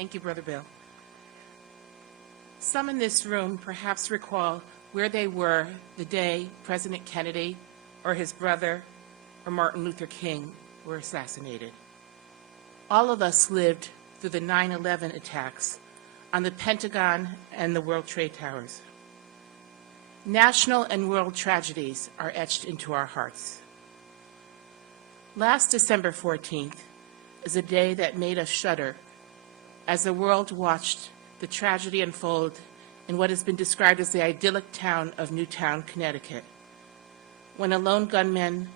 Thank you, Brother Bill. Some in this room perhaps recall where they were the day President Kennedy or his brother or Martin Luther King were assassinated. All of us lived through the 9/11 attacks on the Pentagon and the World Trade Towers. National and world tragedies are etched into our hearts. Last December 14th is a day that made us shudder as the world watched the tragedy unfold in what has been described as the idyllic town of Newtown, Connecticut, when a lone gunman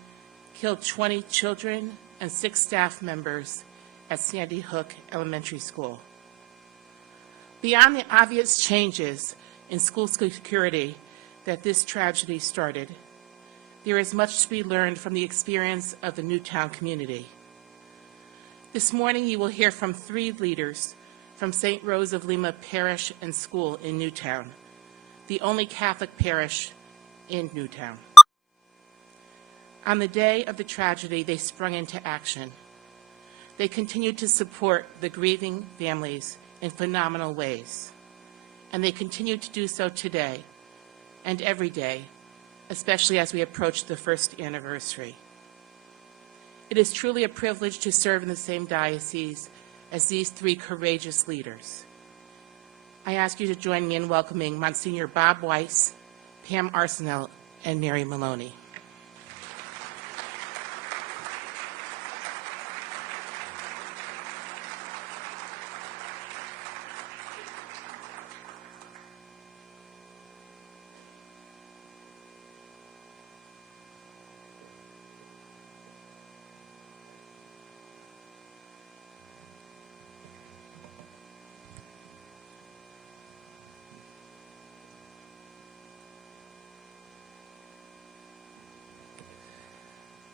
killed 20 children and 6 staff members at Sandy Hook Elementary School. Beyond the obvious changes in school security that this tragedy started, there is much to be learned from the experience of the Newtown community. This morning you will hear from 3 leaders from St. Rose of Lima Parish and School in Newtown, the only Catholic parish in Newtown. On the day of the tragedy, they sprung into action. They continued to support the grieving families in phenomenal ways, and they continue to do so today and every day, especially as we approach the 1st anniversary. It is truly a privilege to serve in the same diocese as these 3 courageous leaders. I ask you to join me in welcoming Msgr Bob Weiss, Pam Arsenal, and Mary Maloney.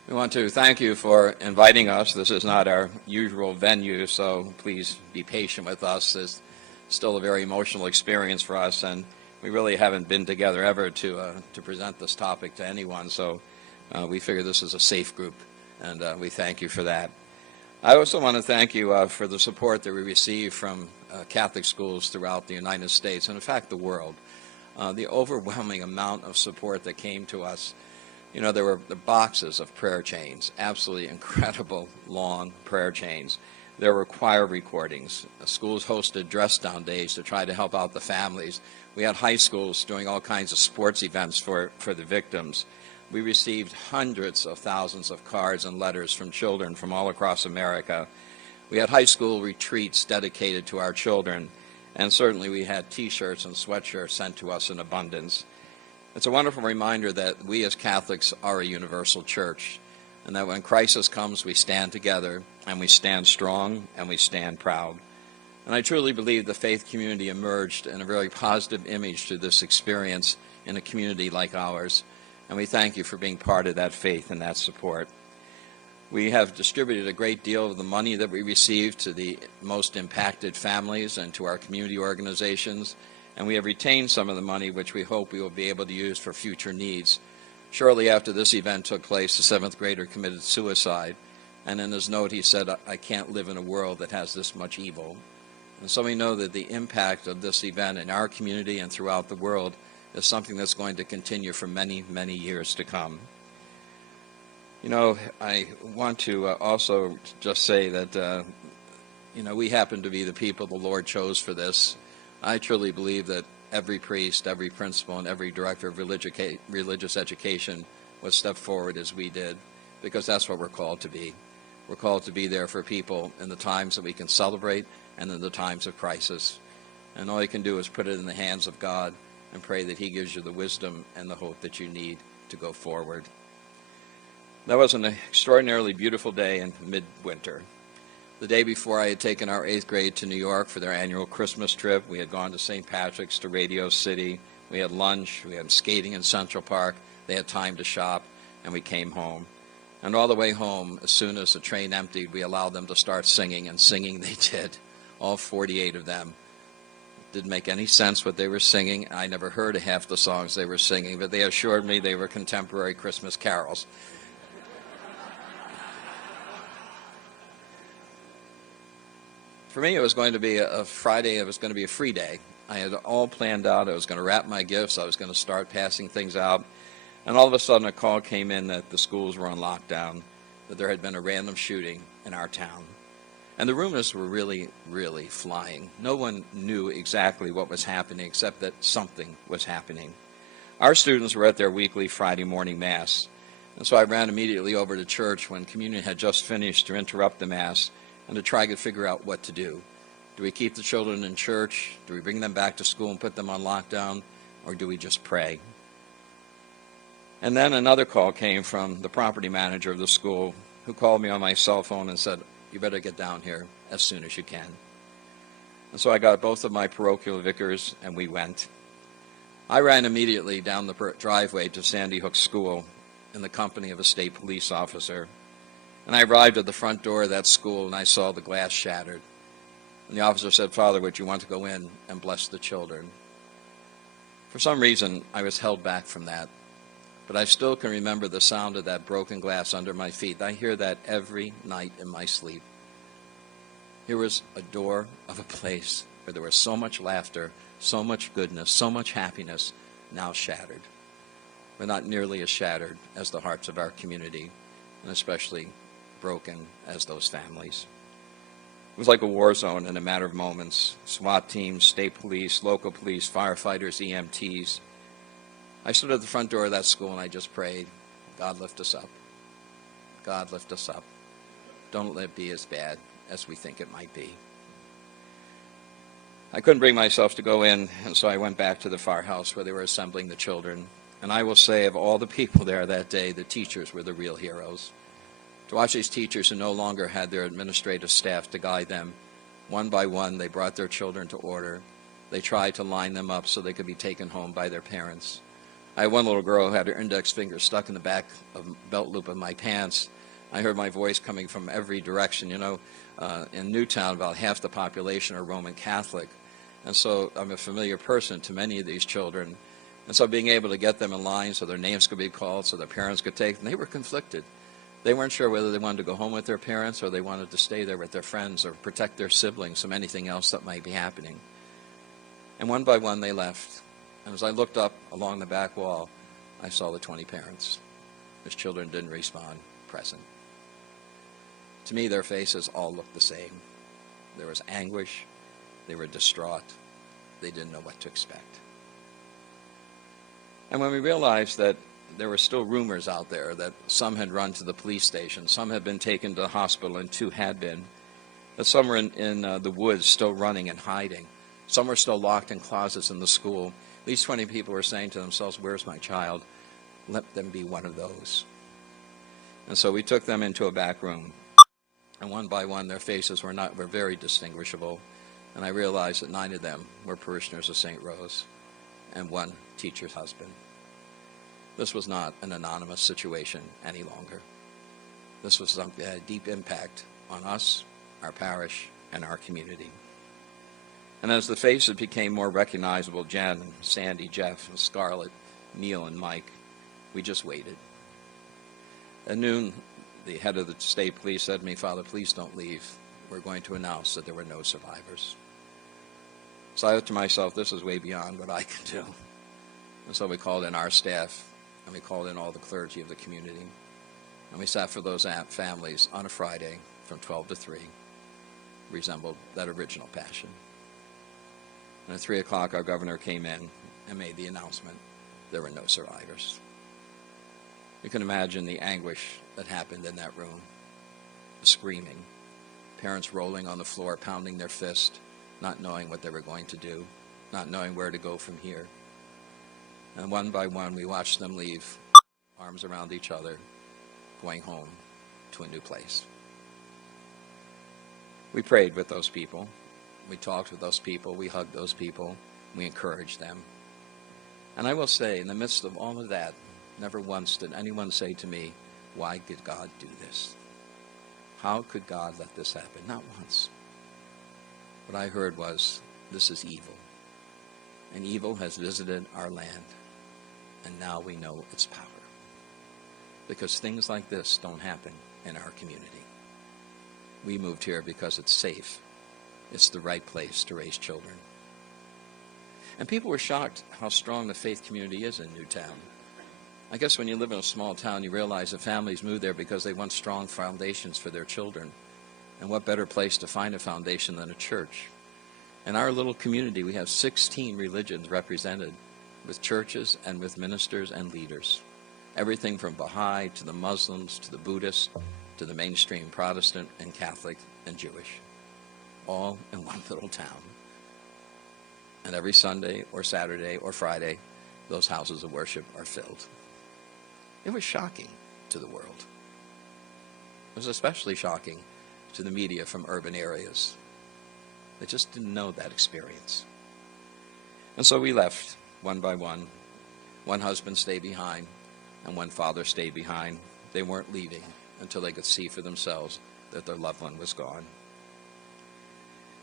We want to thank you for inviting us. This is not our usual venue, so please be patient with us. It's still a very emotional experience for us, and we really haven't been together ever to present this topic to anyone, so we figure this is a safe group, and we thank you for that. I also want to thank you for the support that we receive from Catholic schools throughout the United States, and in fact the world. The overwhelming amount of support that came to us. You know, there were the boxes of prayer chains, absolutely incredible long prayer chains. There were choir recordings. Schools hosted dress-down days to try to help out the families. We had high schools doing all kinds of sports events for the victims. We received hundreds of thousands of cards and letters from children from all across America. We had high school retreats dedicated to our children, and certainly we had T-shirts and sweatshirts sent to us in abundance. It's a wonderful reminder that we as Catholics are a universal church, and that when crisis comes, we stand together, and we stand strong, and we stand proud. And I truly believe the faith community emerged in a very positive image to this experience in a community like ours, and we thank you for being part of that faith and that support. We have distributed a great deal of the money that we received to the most impacted families and to our community organizations, and we have retained some of the money which we hope we will be able to use for future needs. Shortly after this event took place, the 7th grader committed suicide, and in his note he said, "I can't live in a world that has this much evil." And so we know that the impact of this event in our community and throughout the world is something that's going to continue for many, many years to come. You know, I want to also just say that, you know, we happen to be the people the Lord chose for this. I truly believe that every priest, every principal, and every director of religious education would step forward as we did, because that's what we're called to be. We're called to be there for people in the times that we can celebrate and in the times of crisis. And all you can do is put it in the hands of God and pray that He gives you the wisdom and the hope that you need to go forward. That was an extraordinarily beautiful day in midwinter. The day before, I had taken our 8th grade to New York for their annual Christmas trip. We had gone to St. Patrick's, to Radio City. We had lunch. We had skating in Central Park. They had time to shop, and we came home. And all the way home, as soon as the train emptied, we allowed them to start singing, and singing they did, all 48 of them. Didn't make any sense what they were singing. I never heard of half the songs they were singing, but they assured me they were contemporary Christmas carols. For me, it was going to be a Friday. It was going to be a free day. I had all planned out. I was going to wrap my gifts. I was going to start passing things out. And all of a sudden, a call came in that the schools were on lockdown, that there had been a random shooting in our town. And the rumors were really, really flying. No one knew exactly what was happening, except that something was happening. Our students were at their weekly Friday morning Mass. And so I ran immediately over to church when communion had just finished to interrupt the Mass and to try to figure out what to do. Do we keep the children in church? Do we bring them back to school and put them on lockdown? Or do we just pray? And then another call came from the property manager of the school, who called me on my cell phone and said, "You better get down here as soon as you can." And so I got both of my parochial vicars, and we went. I ran immediately down the driveway to Sandy Hook School in the company of a state police officer. And I arrived at the front door of that school, and I saw the glass shattered. And the officer said, "Father, would you want to go in and bless the children?" For some reason, I was held back from that. But I still can remember the sound of that broken glass under my feet. I hear that every night in my sleep. Here was a door of a place where there was so much laughter, so much goodness, so much happiness, now shattered. But not nearly as shattered as the hearts of our community, and especially broken as those families. It was like a war zone in a matter of moments. SWAT teams, state police, local police, firefighters, EMTs. I stood at the front door of that school and I just prayed, "God, lift us up. God, lift us up. Don't let it be as bad as we think it might be." I couldn't bring myself to go in, and so I went back to the firehouse where they were assembling the children. And I will say, of all the people there that day, the teachers were the real heroes. To watch these teachers who no longer had their administrative staff to guide them, one by one, they brought their children to order. They tried to line them up so they could be taken home by their parents. I had one little girl who had her index finger stuck in the back of the belt loop of my pants. I heard my voice coming from every direction. You know, in Newtown, about half the population are Roman Catholic. And so I'm a familiar person to many of these children. And so being able to get them in line so their names could be called, so their parents could take them, they were conflicted. They weren't sure whether they wanted to go home with their parents or they wanted to stay there with their friends or protect their siblings from anything else that might be happening. And one by one they left. And as I looked up along the back wall, I saw the 20 parents. His children didn't respond, present. To me, their faces all looked the same. There was anguish. They were distraught. They didn't know what to expect. And when we realized that there were still rumors out there that some had run to the police station, some had been taken to the hospital, and 2 had been, that some were in the woods still running and hiding. Some were still locked in closets in the school. These 20 people were saying to themselves, "Where's my child? Let them be one of those." And so we took them into a back room. And one by one, their faces were very distinguishable. And I realized that 9 of them were parishioners of St. Rose and 1 teacher's husband. This was not an anonymous situation any longer. This was something that had a deep impact on us, our parish, and our community. And as the faces became more recognizable, Jen, Sandy, Jeff, and Scarlett, Neil, and Mike, we just waited. At noon, the head of the state police said to me, "Father, please don't leave. We're going to announce that there were no survivors." So I thought to myself, this is way beyond what I can do. And so we called in our staff, and we called in all the clergy of the community. And we sat for those families on a Friday from 12 to 3. Resembled that original Passion. And at 3 o'clock, our governor came in and made the announcement there were no survivors. You can imagine the anguish that happened in that room. The screaming, parents rolling on the floor, pounding their fist, not knowing what they were going to do, not knowing where to go from here. And one by one, we watched them leave, arms around each other, going home to a new place. We prayed with those people. We talked with those people. We hugged those people. We encouraged them. And I will say, in the midst of all of that, never once did anyone say to me, "Why did God do this? How could God let this happen?" Not once. What I heard was, this is evil. And evil has visited our land. And now we know its power. Because things like this don't happen in our community. We moved here because it's safe. It's the right place to raise children. And people were shocked how strong the faith community is in Newtown. I guess when you live in a small town, you realize that families move there because they want strong foundations for their children. And what better place to find a foundation than a church? In our little community, we have 16 religions represented, with churches and with ministers and leaders. Everything from Baha'i to the Muslims to the Buddhists to the mainstream Protestant and Catholic and Jewish, all in one little town. And every Sunday or Saturday or Friday, those houses of worship are filled. It was shocking to the world. It was especially shocking to the media from urban areas. They just didn't know that experience. And so we left one by one. One husband stayed behind, and one father stayed behind. They weren't leaving until they could see for themselves that their loved one was gone.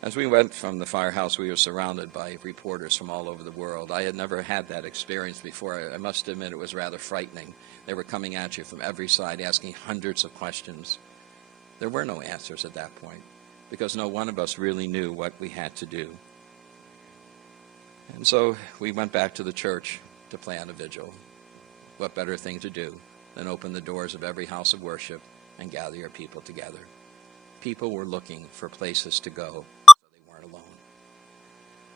As we went from the firehouse, we were surrounded by reporters from all over the world. I had never had that experience before. I must admit it was rather frightening. They were coming at you from every side, asking hundreds of questions. There were no answers at that point, because no one of us really knew what we had to do. And so we went back to the church to plan a vigil. What better thing to do than open the doors of every house of worship and gather your people together? People were looking for places to go, so they weren't alone.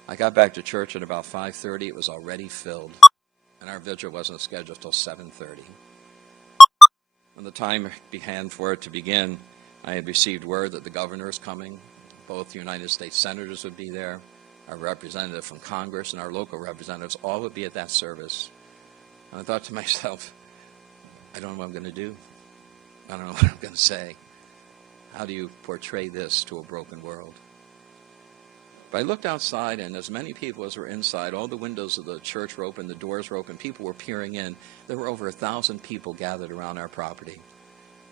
I got back to church at about 5:30. It was already filled, and our vigil wasn't scheduled till 7:30. When the time began for it to begin, I had received word that the governor is coming. Both United States senators would be there. Our representative from Congress and our local representatives all would be at that service. And I thought to myself, I don't know what I'm going to do. I don't know what I'm going to say. How do you portray this to a broken world? But I looked outside, and as many people as were inside, all the windows of the church were open, the doors were open, people were peering in. There were over 1,000 people gathered around our property.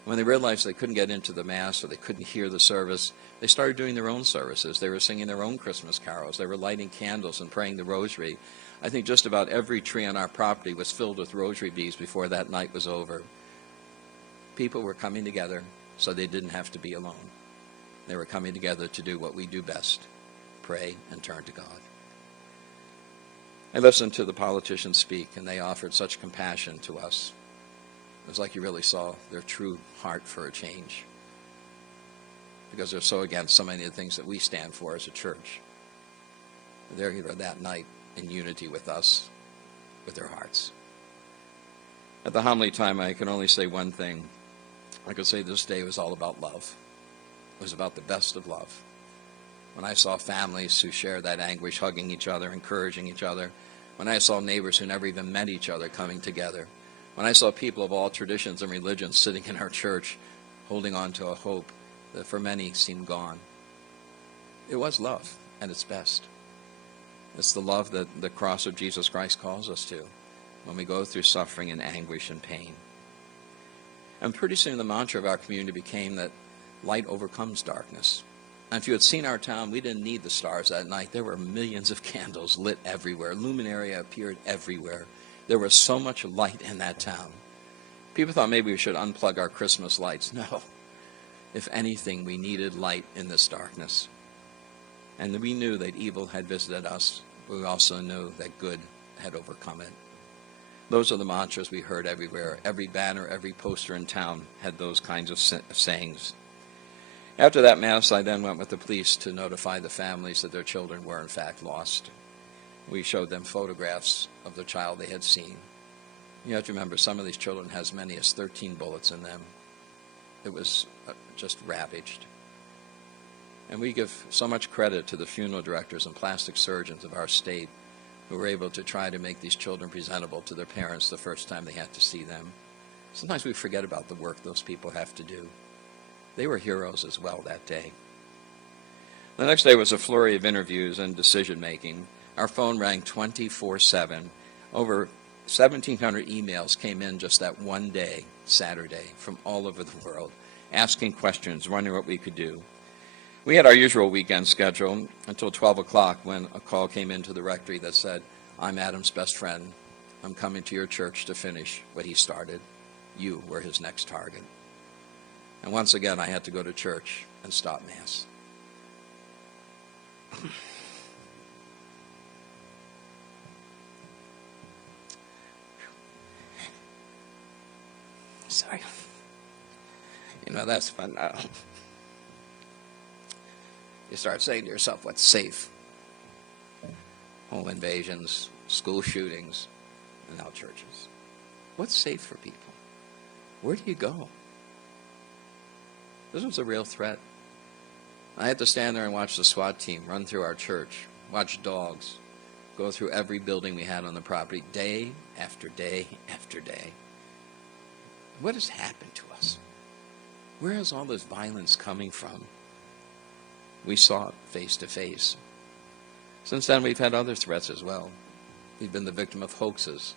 When they realized they couldn't get into the Mass or they couldn't hear the service, they started doing their own services. They were singing their own Christmas carols. They were lighting candles and praying the rosary. I think just about every tree on our property was filled with rosary beads before that night was over. People were coming together so they didn't have to be alone. They were coming together to do what we do best, pray and turn to God. I listened to the politicians speak, and they offered such compassion to us. It was like you really saw their true heart for a change, because they're so against so many of the things that we stand for as a church. They're here that night in unity with us, with their hearts. At the homily time, I can only say one thing. I could say this day was all about love. It was about the best of love. When I saw families who shared that anguish, hugging each other, encouraging each other, when I saw neighbors who never even met each other coming together, when I saw people of all traditions and religions sitting in our church, holding on to a hope that for many seemed gone. It was love at its best. It's the love that the cross of Jesus Christ calls us to when we go through suffering and anguish and pain. And pretty soon the mantra of our community became that light overcomes darkness. And if you had seen our town, we didn't need the stars that night. There were millions of candles lit everywhere. Luminaria appeared everywhere. There was so much light in that town. People thought maybe we should unplug our Christmas lights. No. If anything, we needed light in this darkness. And we knew that evil had visited us, but we also knew that good had overcome it. Those are the mantras we heard everywhere. Every banner, every poster in town had those kinds of sayings. After that Mass, I then went with the police to notify the families that their children were in fact lost. We showed them photographs of the child they had seen. You have to remember, some of these children had as many as 13 bullets in them. It was just ravaged. And we give so much credit to the funeral directors and plastic surgeons of our state who were able to try to make these children presentable to their parents the first time they had to see them. Sometimes we forget about the work those people have to do. They were heroes as well that day. The next day was a flurry of interviews and decision-making. Our phone rang 24/7. Over 1,700 emails came in just that one day, Saturday, from all over the world, asking questions, wondering what we could do. We had our usual weekend schedule until 12 o'clock when a call came into the rectory that said, "I'm Adam's best friend. I'm coming to your church to finish what he started. You were his next target." And once again, I had to go to church and stop Mass. Sorry. You know, that's fun. You start saying to yourself, what's safe? Home invasions, school shootings, and now churches. What's safe for people? Where do you go? This was a real threat. I had to stand there and watch the SWAT team run through our church, watch dogs go through every building we had on the property day after day after day. What has happened to us? Where is all this violence coming from? We saw it face to face. Since then, we've had other threats as well. We've been the victim of hoaxes,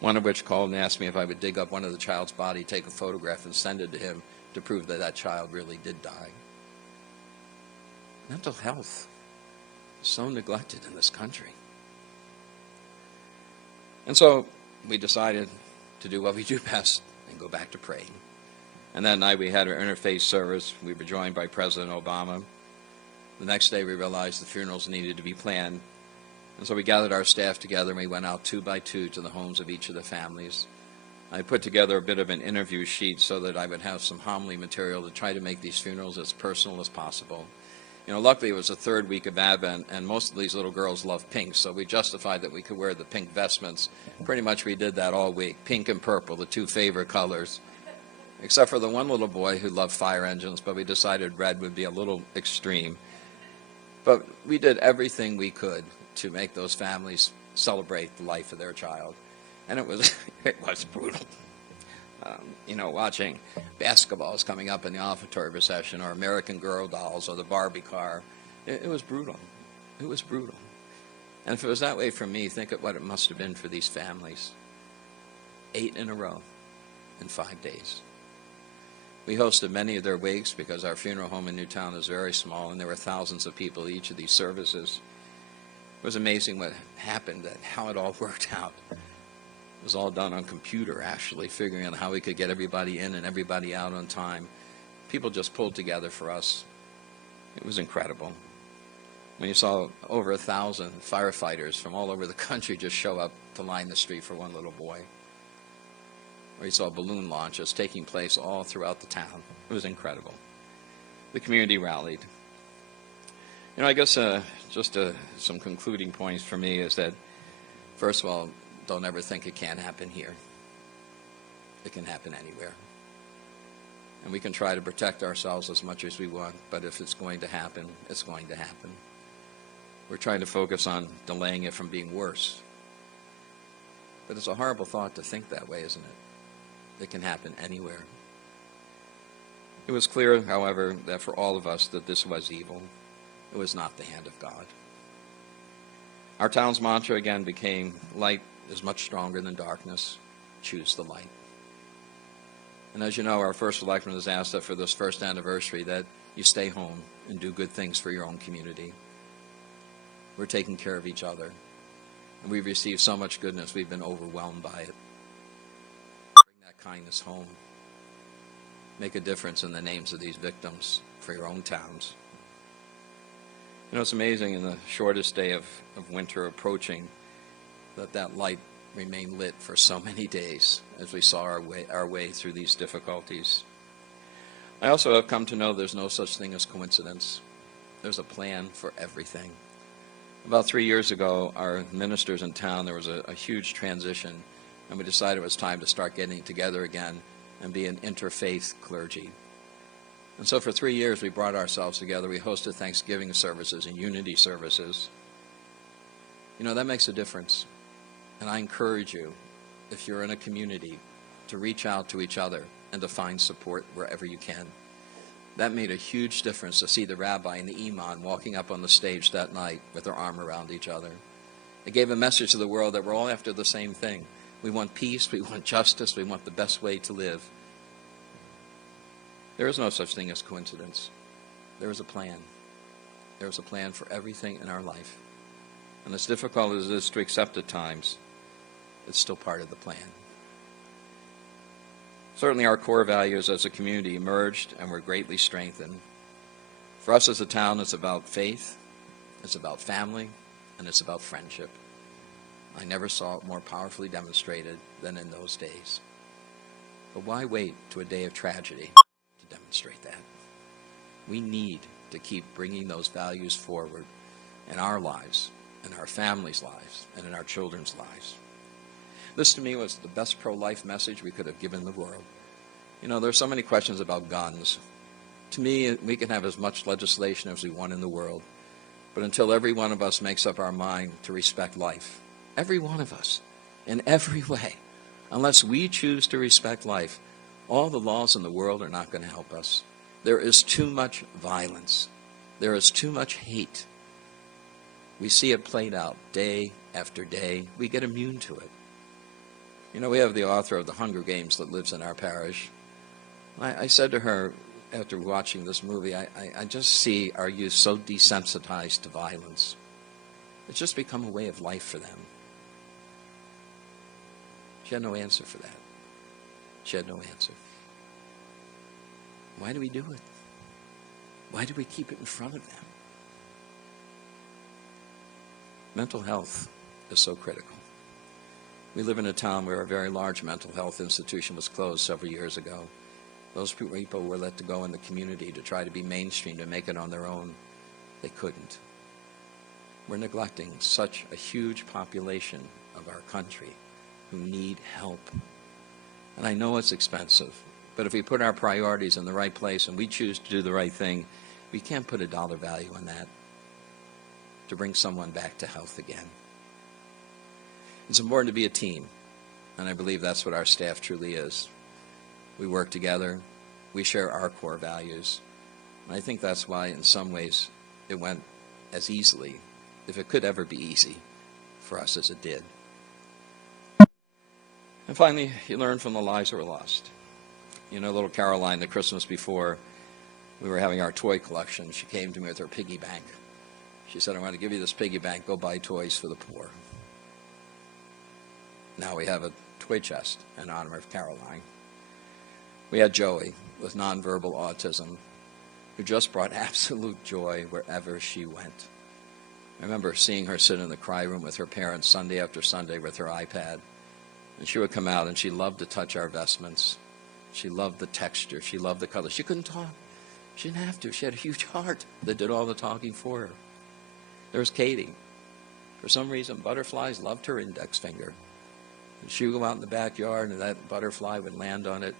one of which called and asked me if I would dig up one of the child's body, take a photograph, and send it to him to prove that that child really did die. Mental health is so neglected in this country. And so we decided to do what we do best and go back to praying. And that night we had our interfaith service. We were joined by President Obama. The next day we realized the funerals needed to be planned. And so we gathered our staff together and we went out 2 by 2 to the homes of each of the families. I put together a bit of an interview sheet so that I would have some homily material to try to make these funerals as personal as possible. You know, luckily it was the 3rd week of Advent, and most of these little girls love pink, so we justified that we could wear the pink vestments. Pretty much we did that all week, pink and purple, the 2 favorite colors, except for the one little boy who loved fire engines, but we decided red would be a little extreme. But we did everything we could to make those families celebrate the life of their child. And it was brutal. You know, watching basketballs coming up in the offertory procession, or American Girl dolls, or the Barbie car. It was brutal. It was brutal. And if it was that way for me, think of what it must have been for these families. 8 in a row in 5 days. We hosted many of their wakes because our funeral home in Newtown is very small, and there were thousands of people at each of these services. It was amazing what happened, and how it all worked out. It was all done on computer, actually, figuring out how we could get everybody in and everybody out on time. People just pulled together for us. It was incredible. When you saw over 1,000 firefighters from all over the country just show up to line the street for one little boy. Or you saw balloon launches taking place all throughout the town. It was incredible. The community rallied. You know, I guess just some concluding points for me is that, first of all, don't ever think it can't happen here. It can happen anywhere. And we can try to protect ourselves as much as we want, but if it's going to happen, it's going to happen. We're trying to focus on delaying it from being worse. But it's a horrible thought to think that way, isn't it? It can happen anywhere. It was clear, however, that for all of us that this was evil. It was not the hand of God. Our town's mantra again became, light is much stronger than darkness. Choose the light. And as you know, our first selectman has asked that for this first anniversary that you stay home and do good things for your own community. We're taking care of each other. And we've received so much goodness, we've been overwhelmed by it. Bring that kindness home. Make a difference in the names of these victims for your own towns. You know, it's amazing in the shortest day of winter approaching that light remained lit for so many days as we saw our way through these difficulties. I also have come to know there's no such thing as coincidence. There's a plan for everything. About 3 years ago, our ministers in town, there was a huge transition, and we decided it was time to start getting together again and be an interfaith clergy. And so for 3 years, we brought ourselves together. We hosted Thanksgiving services and unity services. You know, that makes a difference. And I encourage you, if you're in a community, to reach out to each other and to find support wherever you can. That made a huge difference to see the rabbi and the imam walking up on the stage that night with their arm around each other. It gave a message to the world that we're all after the same thing. We want peace, we want justice, we want the best way to live. There is no such thing as coincidence. There is a plan. There is a plan for everything in our life. And as difficult as it is to accept at times, it's still part of the plan. Certainly our core values as a community emerged and were greatly strengthened. For us as a town, it's about faith, It's about family, and it's about friendship. I never saw it more powerfully demonstrated than in those days. But why wait to a day of tragedy to demonstrate that? We need to keep bringing those values forward in our lives, in our families' lives, and in our children's lives. This, to me, was the best pro-life message we could have given the world. You know, there's so many questions about guns. To me, we can have as much legislation as we want in the world, but until every one of us makes up our mind to respect life, every one of us, in every way, unless we choose to respect life, all the laws in the world are not going to help us. There is too much violence. There is too much hate. We see it played out day after day. We get immune to it. You know, we have the author of The Hunger Games that lives in our parish. I said to her, after watching this movie, I just see our youth so desensitized to violence. It's just become a way of life for them. She had no answer for that. She had no answer. Why do we do it? Why do we keep it in front of them? Mental health is so critical. We live in a town where a very large mental health institution was closed several years ago. Those people were let to go in the community to try to be mainstream, to make it on their own. They couldn't. We're neglecting such a huge population of our country who need help. And I know it's expensive, but if we put our priorities in the right place and we choose to do the right thing, we can't put a dollar value on that to bring someone back to health again. It's important to be a team, and I believe that's what our staff truly is. We work together. We share our core values. And I think that's why, in some ways, it went as easily, if it could ever be easy, for us as it did. And finally, you learn from the lives that were lost. You know, little Caroline, the Christmas before we were having our toy collection, she came to me with her piggy bank. She said, I want to give you this piggy bank. Go buy toys for the poor. Now we have a toy chest in honor of Caroline. We had Joey with nonverbal autism, who just brought absolute joy wherever she went. I remember seeing her sit in the cry room with her parents Sunday after Sunday with her iPad. And she would come out and she loved to touch our vestments. She loved the texture. She loved the color. She couldn't talk. She didn't have to. She had a huge heart that did all the talking for her. There was Katie. For some reason, butterflies loved her index finger. And she would go out in the backyard and that butterfly would land on it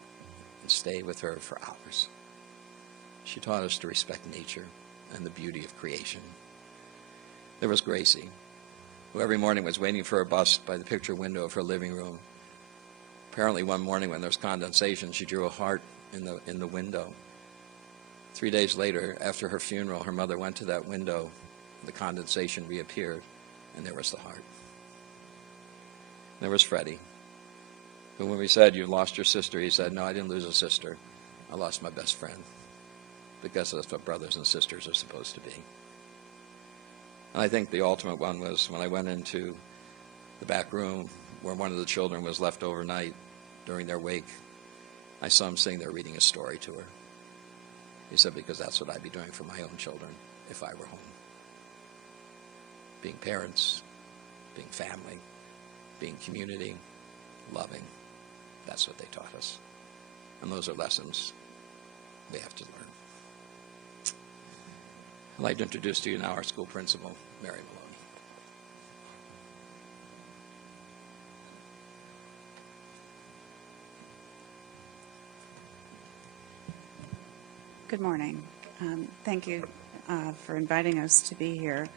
and stay with her for hours. She taught us to respect nature and the beauty of creation. There was Gracie, who every morning was waiting for her bus by the picture window of her living room. Apparently one morning when there was condensation, she drew a heart in the window. 3 days later, after her funeral, her mother went to that window, the condensation reappeared, and there was the heart. There was Freddie, who when we said, you lost your sister, he said, no, I didn't lose a sister. I lost my best friend, because that's what brothers and sisters are supposed to be. And I think the ultimate one was when I went into the back room where one of the children was left overnight during their wake. I saw him sitting there reading a story to her. He said, because that's what I'd be doing for my own children if I were home. Being parents, being family, being community, loving. That's what they taught us. And those are lessons we have to learn. I'd like to introduce to you now our school principal, Mary Maloney. Good morning. Thank you for inviting us to be here.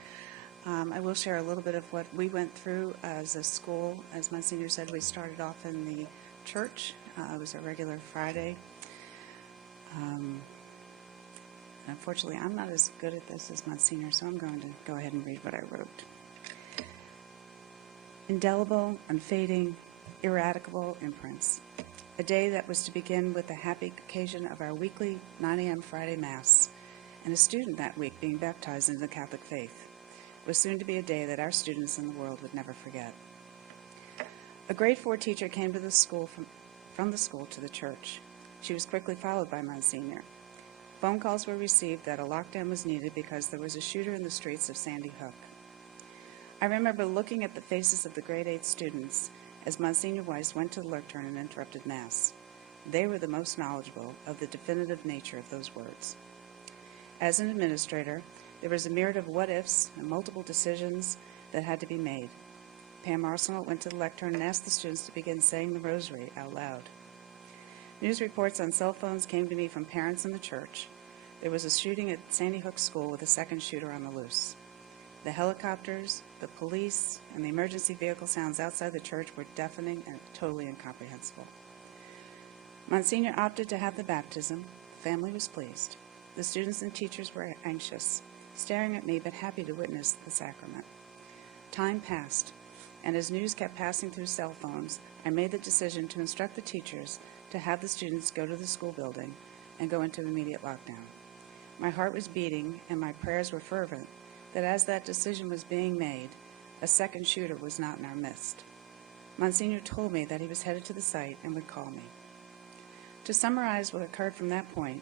I will share a little bit of what we went through as a school. As Msgr said, we started off in the church. It was a regular Friday. Unfortunately, I'm not as good at this as Msgr, so I'm going to go ahead and read what I wrote. Indelible, unfading, ineradicable imprints. A day that was to begin with the happy occasion of our weekly 9 a.m. Friday Mass, and a student that week being baptized into the Catholic faith. It was soon to be a day that our students in the world would never forget. A grade 4 teacher came to the school from the school to the church. She was quickly followed by Msgr. Phone calls were received that a lockdown was needed because there was a shooter in the streets of Sandy Hook. I remember looking at the faces of the grade 8 students as Monsignor Weiss went to the lectern and interrupted Mass. They were the most knowledgeable of the definitive nature of those words. As an administrator, there was a myriad of what-ifs and multiple decisions that had to be made. Pam Arsenault went to the lectern and asked the students to begin saying the rosary out loud. News reports on cell phones came to me from parents in the church. There was a shooting at Sandy Hook School with a second shooter on the loose. The helicopters, the police, and the emergency vehicle sounds outside the church were deafening and totally incomprehensible. Monsignor opted to have the baptism. The family was pleased. The students and teachers were anxious, staring at me but happy to witness the sacrament. Time passed, and as news kept passing through cell phones, I made the decision to instruct the teachers to have the students go to the school building and go into immediate lockdown. My heart was beating and my prayers were fervent that as that decision was being made, a second shooter was not in our midst. Monsignor told me that he was headed to the site and would call me. To summarize what occurred from that point,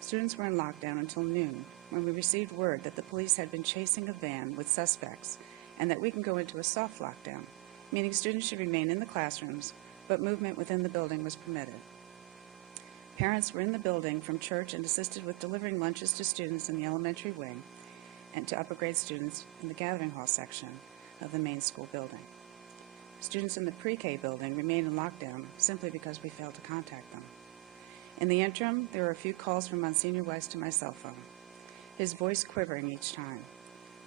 students were in lockdown until noon, when we received word that the police had been chasing a van with suspects and that we can go into a soft lockdown, meaning students should remain in the classrooms, but movement within the building was permitted. Parents were in the building from church and assisted with delivering lunches to students in the elementary wing and to upper grade students in the gathering hall section of the main school building. Students in the pre-K building remained in lockdown simply because we failed to contact them. In the interim, there were a few calls from Monsignor Weiss to my cell phone, his voice quivering each time.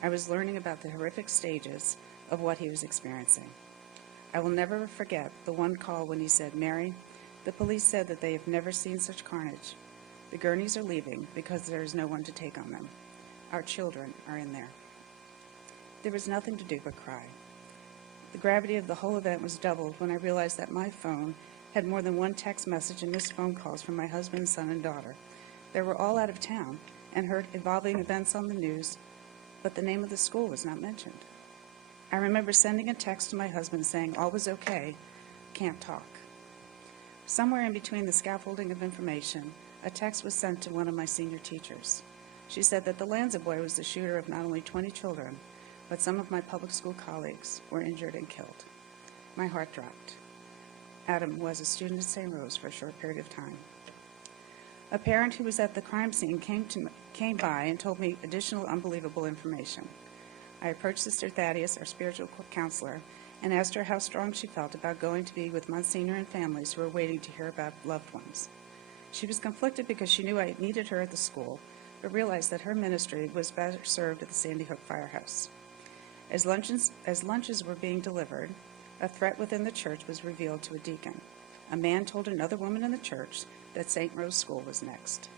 I was learning about the horrific stages of what he was experiencing. I will never forget the one call when he said, "Mary, the police said that they have never seen such carnage. The gurneys are leaving because there is no one to take on them. Our children are in there." There was nothing to do but cry. The gravity of the whole event was doubled when I realized that my phone had more than one text message and missed phone calls from my husband, son, and daughter. They were all out of town and heard involving events on the news, but the name of the school was not mentioned. I remember sending a text to my husband saying all was okay, can't talk. Somewhere in between the scaffolding of information, a text was sent to one of my senior teachers. She said that the Lanza boy was the shooter of not only 20 children, but some of my public school colleagues were injured and killed. My heart dropped. Adam was a student at St. Rose for a short period of time. A parent who was at the crime scene came by and told me additional unbelievable information. I approached Sister Thaddeus, our spiritual counselor, and asked her how strong she felt about going to be with Monsignor and families who were waiting to hear about loved ones. She was conflicted because she knew I needed her at the school, but realized that her ministry was better served at the Sandy Hook Firehouse. As lunches were being delivered, a threat within the church was revealed to a deacon. A man told another woman in the church that St. Rose School was next.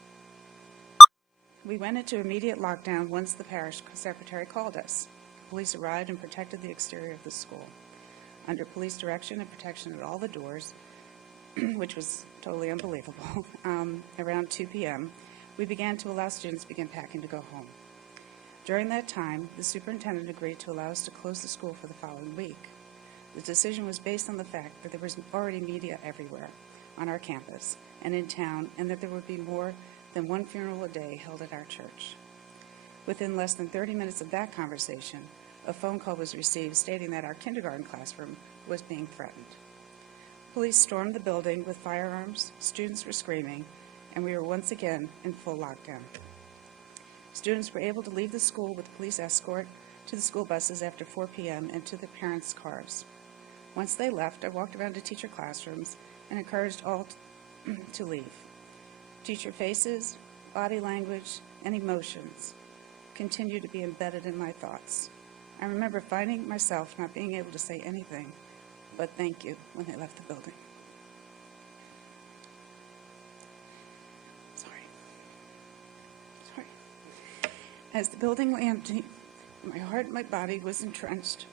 We went into immediate lockdown once the parish secretary called us. Police arrived and protected the exterior of the school. Under police direction and protection at all the doors, which was totally unbelievable, around 2 p.m., we began to allow students to begin packing to go home. During that time, the superintendent agreed to allow us to close the school for the following week. The decision was based on the fact that there was already media everywhere on our campus and in town, and that there would be more than one funeral a day held at our church. Within less than 30 minutes of that conversation, a phone call was received stating that our kindergarten classroom was being threatened. Police stormed the building with firearms, students were screaming, and we were once again in full lockdown. Students were able to leave the school with police escort to the school buses after 4 p.m. and to their parents' cars. Once they left, I walked around to teacher classrooms and encouraged all to leave. Teacher faces, body language, and emotions continue to be embedded in my thoughts. I remember finding myself not being able to say anything but thank you when they left the building. Sorry. As the building lay empty, my heart and my body was entrenched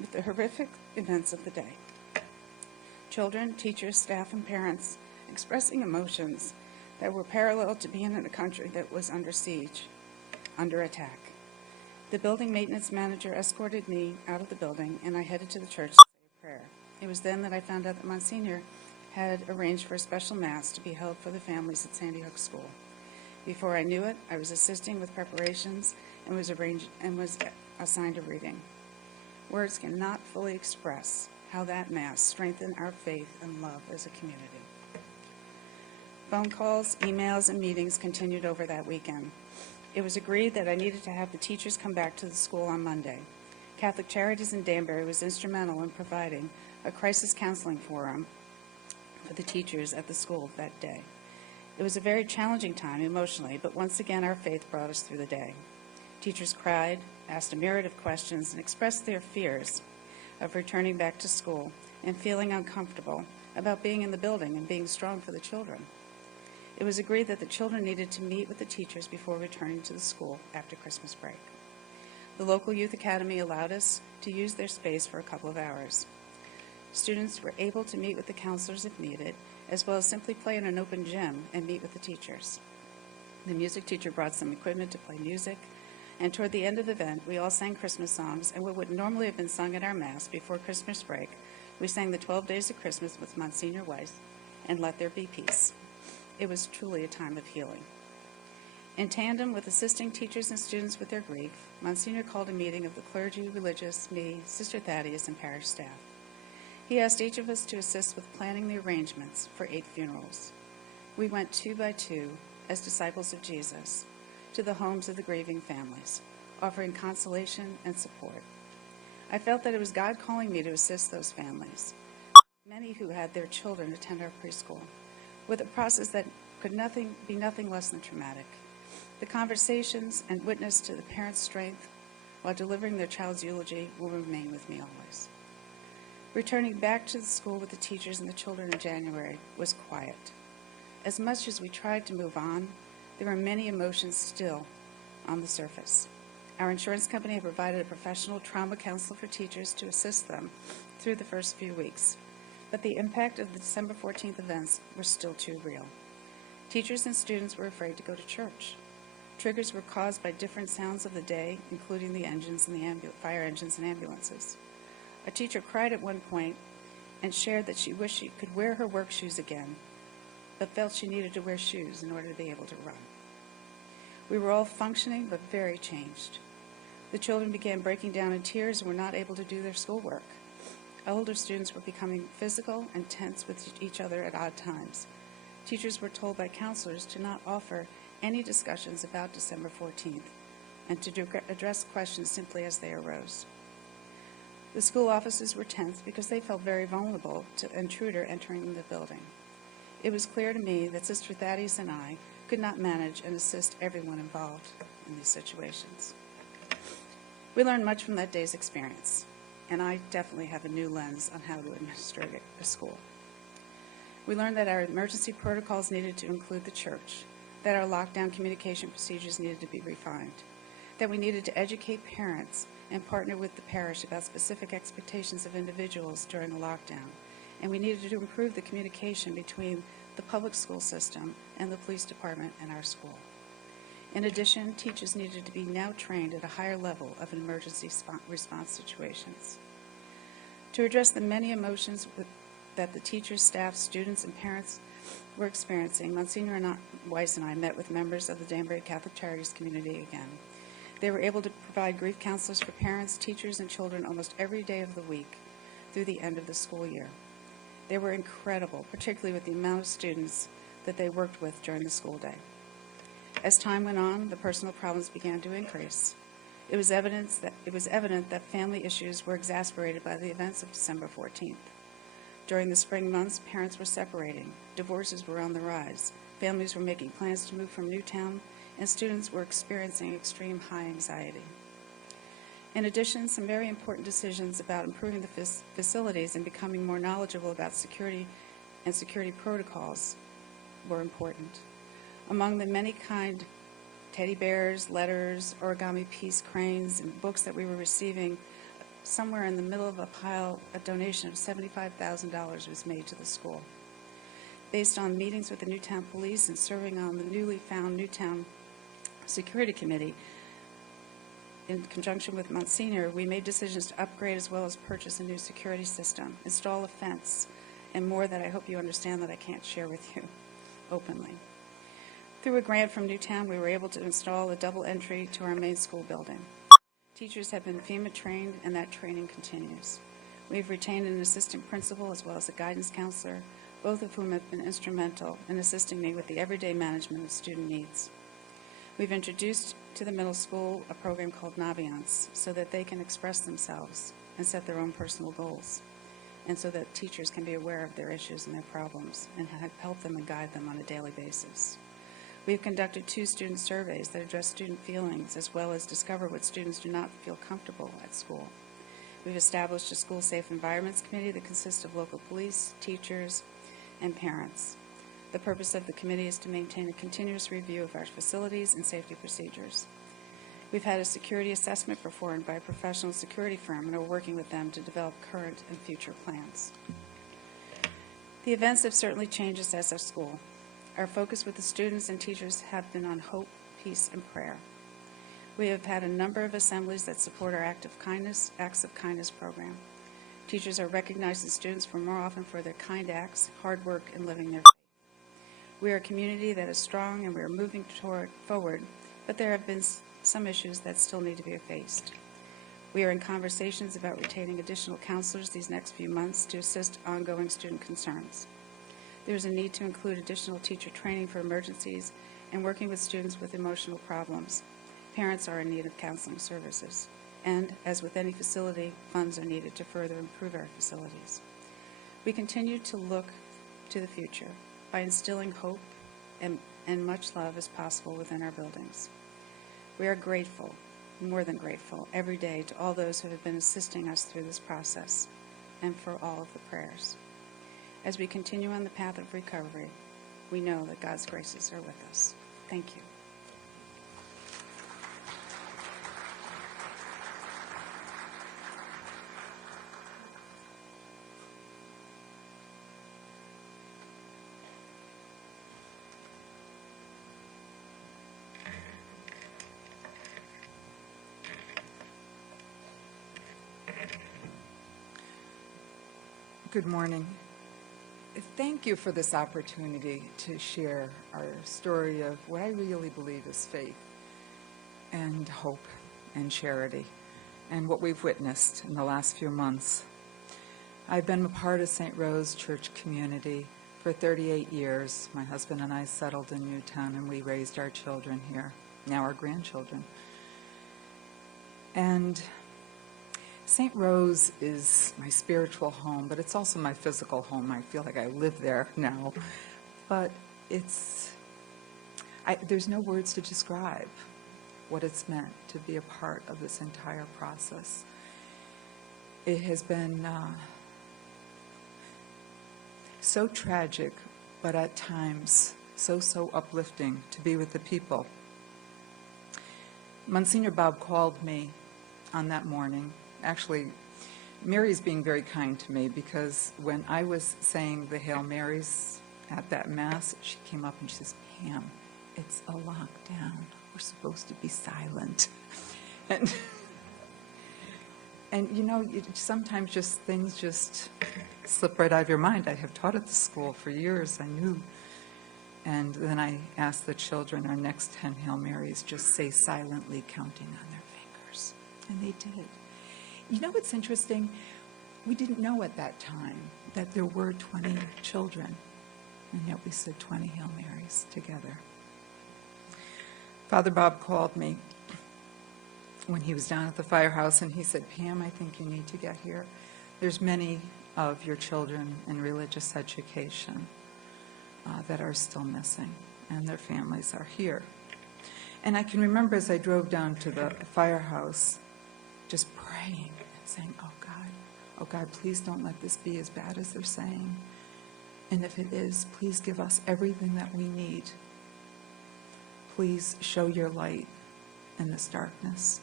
with the horrific events of the day. Children, teachers, staff, and parents expressing emotions that were parallel to being in a country that was under siege, under attack. The building maintenance manager escorted me out of the building, and I headed to the church to say a prayer. It was then that I found out that Monsignor had arranged for a special mass to be held for the families at Sandy Hook School. Before I knew it, I was assisting with preparations and was assigned a reading. Words cannot fully express how that Mass strengthened our faith and love as a community. Phone calls, emails, and meetings continued over that weekend. It was agreed that I needed to have the teachers come back to the school on Monday. Catholic Charities in Danbury was instrumental in providing a crisis counseling forum for the teachers at the school that day. It was a very challenging time emotionally, but once again our faith brought us through the day. Teachers cried, asked a myriad of questions, and expressed their fears of returning back to school and feeling uncomfortable about being in the building and being strong for the children. It was agreed that the children needed to meet with the teachers before returning to the school after Christmas break. The local youth academy allowed us to use their space for a couple of hours. Students were able to meet with the counselors if needed, as well as simply play in an open gym and meet with the teachers. The music teacher brought some equipment to play music, and toward the end of the event, we all sang Christmas songs, and what would normally have been sung at our Mass before Christmas break, we sang the 12 Days of Christmas with Msgr Weiss and Let There Be Peace. It was truly a time of healing. In tandem with assisting teachers and students with their grief, Msgr called a meeting of the clergy, religious, me, Sister Thaddeus, and parish staff. He asked each of us to assist with planning the arrangements for 8 funerals. We went 2 by 2, as disciples of Jesus, to the homes of the grieving families, offering consolation and support. I felt that it was God calling me to assist those families, many who had their children attend our preschool, with a process that could be nothing less than traumatic. The conversations and witness to the parents' strength while delivering their child's eulogy will remain with me always. Returning back to the school with the teachers and the children in January was quiet. As much as we tried to move on, there were many emotions still on the surface. Our insurance company had provided a professional trauma counselor for teachers to assist them through the first few weeks, but the impact of the December 14th events were still too real. Teachers and students were afraid to go to church. Triggers were caused by different sounds of the day, including the engines and the fire engines and ambulances. A teacher cried at one point and shared that she wished she could wear her work shoes again, but felt she needed to wear shoes in order to be able to run. We were all functioning, but very changed. The children began breaking down in tears and were not able to do their schoolwork. Older students were becoming physical and tense with each other at odd times. Teachers were told by counselors to not offer any discussions about December 14th and to address questions simply as they arose. The school offices were tense because they felt very vulnerable to an intruder entering the building. It was clear to me that Sister Thaddeus and I could not manage and assist everyone involved in these situations. We learned much from that day's experience, and I definitely have a new lens on how to administer a school. We learned that our emergency protocols needed to include the church, that our lockdown communication procedures needed to be refined, that we needed to educate parents and partner with the parish about specific expectations of individuals during a lockdown, and we needed to improve the communication between the public school system and the police department and our school. In addition, teachers needed to be now trained at a higher level of emergency response situations. To address the many emotions that the teachers, staff, students, and parents were experiencing, Msgr Weiss and I met with members of the Danbury Catholic Charities community again. They were able to provide grief counselors for parents, teachers, and children almost every day of the week through the end of the school year. They were incredible, particularly with the amount of students that they worked with during the school day. As time went on, the personal problems began to increase. It was evident that family issues were exacerbated by the events of December 14th. During the spring months, parents were separating, divorces were on the rise, families were making plans to move from Newtown, and students were experiencing extreme high anxiety. In addition, some very important decisions about improving the facilities and becoming more knowledgeable about security and security protocols were important. Among the many kind teddy bears, letters, origami piece cranes, and books that we were receiving, somewhere in the middle of a pile, a donation of $75,000 was made to the school. Based on meetings with the Newtown police and serving on the newly found Newtown Security Committee, in conjunction with Msgr, we made decisions to upgrade as well as purchase a new security system, install a fence, and more that I hope you understand that I can't share with you openly. Through a grant from Newtown, we were able to install a double entry to our main school building. Teachers have been FEMA trained, and that training continues. We've retained an assistant principal as well as a guidance counselor, both of whom have been instrumental in assisting me with the everyday management of student needs. We've introduced to the middle school a program called Naviance so that they can express themselves and set their own personal goals, and so that teachers can be aware of their issues and their problems and help them and guide them on a daily basis. We've conducted 2 student surveys that address student feelings as well as discover what students do not feel comfortable at school. We've established a school safe environments committee that consists of local police, teachers, and parents. The purpose of the committee is to maintain a continuous review of our facilities and safety procedures. We've had a security assessment performed by a professional security firm and are working with them to develop current and future plans. The events have certainly changed us as a school. Our focus with the students and teachers have been on hope, peace, and prayer. We have had a number of assemblies that support our Acts of Kindness program. Teachers are recognizing students for more often for their kind acts, hard work, and living their faith. We are a community that is strong and we are moving forward, but there have been some issues that still need to be faced. We are in conversations about retaining additional counselors these next few months to assist ongoing student concerns. There is a need to include additional teacher training for emergencies and working with students with emotional problems. Parents are in need of counseling services. And, as with any facility, funds are needed to further improve our facilities. We continue to look to the future by instilling hope and much love as possible within our buildings. We are grateful, more than grateful, every day to all those who have been assisting us through this process and for all of the prayers. As we continue on the path of recovery, we know that God's graces are with us. Thank you. Good morning. Thank you for this opportunity to share our story of what I really believe is faith and hope and charity and what we've witnessed in the last few months. I've been a part of St. Rose Church community for 38 years. My husband and I settled in Newtown and we raised our children here, now our grandchildren. And St. Rose is my spiritual home, but it's also my physical home. I feel like I live there now. But there's no words to describe what it's meant to be a part of this entire process. It has been so tragic, but at times so uplifting to be with the people. Monsignor Bob called me on that morning. Actually, Mary's being very kind to me because when I was saying the Hail Marys at that Mass, she came up and she says, "Pam, it's a lockdown. We're supposed to be silent." And you know, sometimes just things just slip right out of your mind. I have taught at the school for years. I knew. And then I asked the children our next 10 Hail Marys just say silently, counting on their fingers. And they did. You know what's interesting? We didn't know at that time that there were 20 children, and yet we said 20 Hail Marys together. Father Bob called me when he was down at the firehouse, and he said, "Pam, I think you need to get here. There's many of your children in religious education that are still missing, and their families are here." And I can remember as I drove down to the firehouse, just praying and saying, oh God, please don't let this be as bad as they're saying. And if it is, please give us everything that we need. Please show your light in this darkness.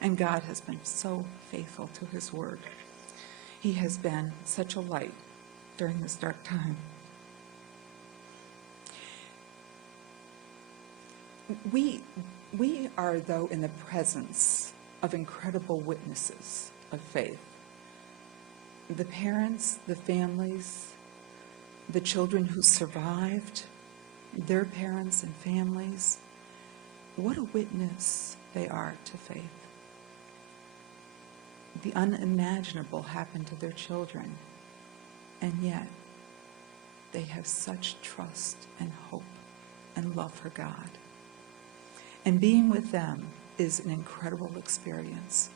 And God has been so faithful to his word. He has been such a light during this dark time. We are, though, in the presence of incredible witnesses of faith. The parents, the families, the children who survived, their parents and families, what a witness they are to faith. The unimaginable happened to their children, and yet they have such trust and hope and love for God. And being with them is an incredible experience.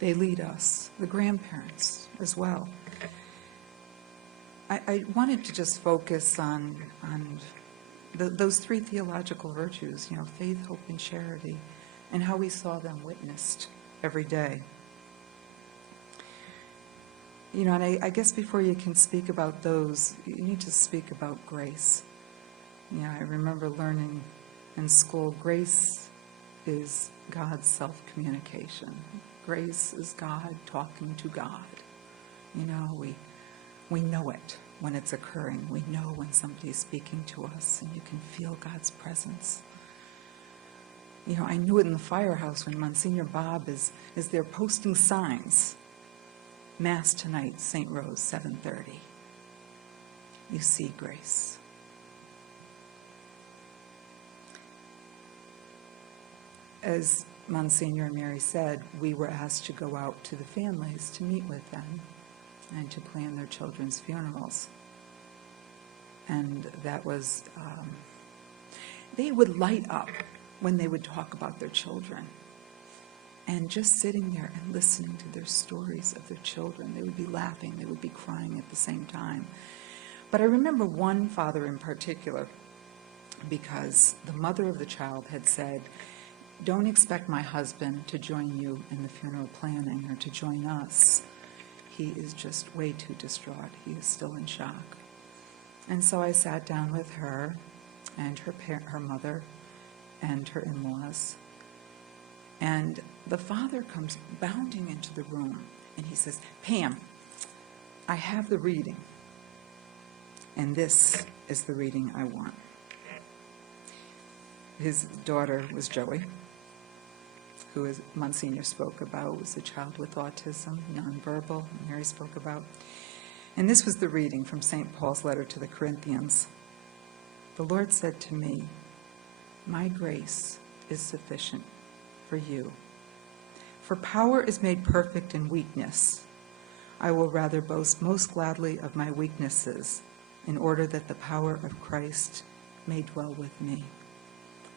They lead us, the grandparents, as well. I wanted to just focus on those three theological virtues, faith, hope, and charity, and how we saw them witnessed every day. And I guess before you can speak about those, you need to speak about grace. I remember learning in school, grace is God's self-communication. Grace is God talking to God. We know it when it's occurring. We know when somebody's speaking to us, and you can feel God's presence. I knew it in the firehouse when Monsignor Bob is there posting signs. Mass tonight, St. Rose, 7:30. You see grace. As Monsignor and Mary said, we were asked to go out to the families to meet with them and to plan their children's funerals. And that was, they would light up when they would talk about their children. And just sitting there and listening to their stories of their children, they would be laughing, they would be crying at the same time. But I remember one father in particular, because the mother of the child had said, "Don't expect my husband to join you in the funeral planning or to join us. He is just way too distraught. He is still in shock." And so I sat down with her and her mother and her in-laws. And the father comes bounding into the room and he says, "Pam, I have the reading. And this is the reading I want." His daughter was Joey, who, as Monsignor spoke about, was a child with autism, nonverbal, Mary spoke about. And this was the reading from St. Paul's letter to the Corinthians. "The Lord said to me, 'My grace is sufficient for you. For power is made perfect in weakness. I will rather boast most gladly of my weaknesses, in order that the power of Christ may dwell with me.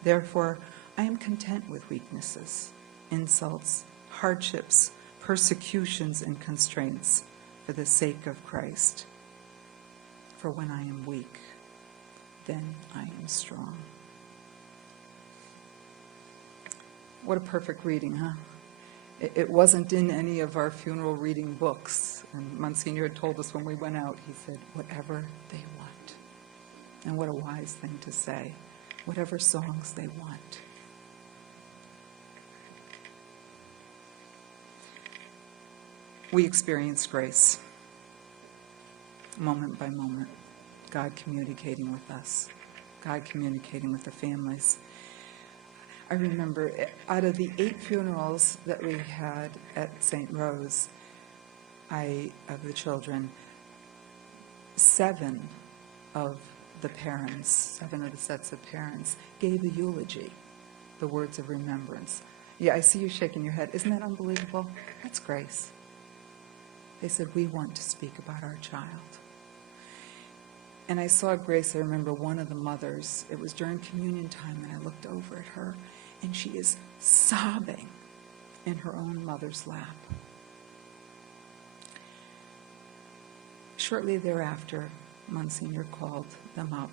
Therefore, I am content with weaknesses, insults, hardships, persecutions, and constraints for the sake of Christ. For when I am weak, then I am strong." What a perfect reading, huh? It wasn't in any of our funeral reading books. And Monsignor had told us when we went out, he said, whatever they want. And what a wise thing to say. Whatever songs they want. We experience grace, moment by moment. God communicating with us. God communicating with the families. I remember out of the 8 funerals that we had at St. Rose, of the children, 7 of the parents, 7 of the sets of parents, gave a eulogy, the words of remembrance. Yeah, I see you shaking your head. Isn't that unbelievable? That's grace. They said, "We want to speak about our child." And I saw Grace. I remember one of the mothers, it was during communion time, and I looked over at her, and she is sobbing in her own mother's lap. Shortly thereafter, Monsignor called them up,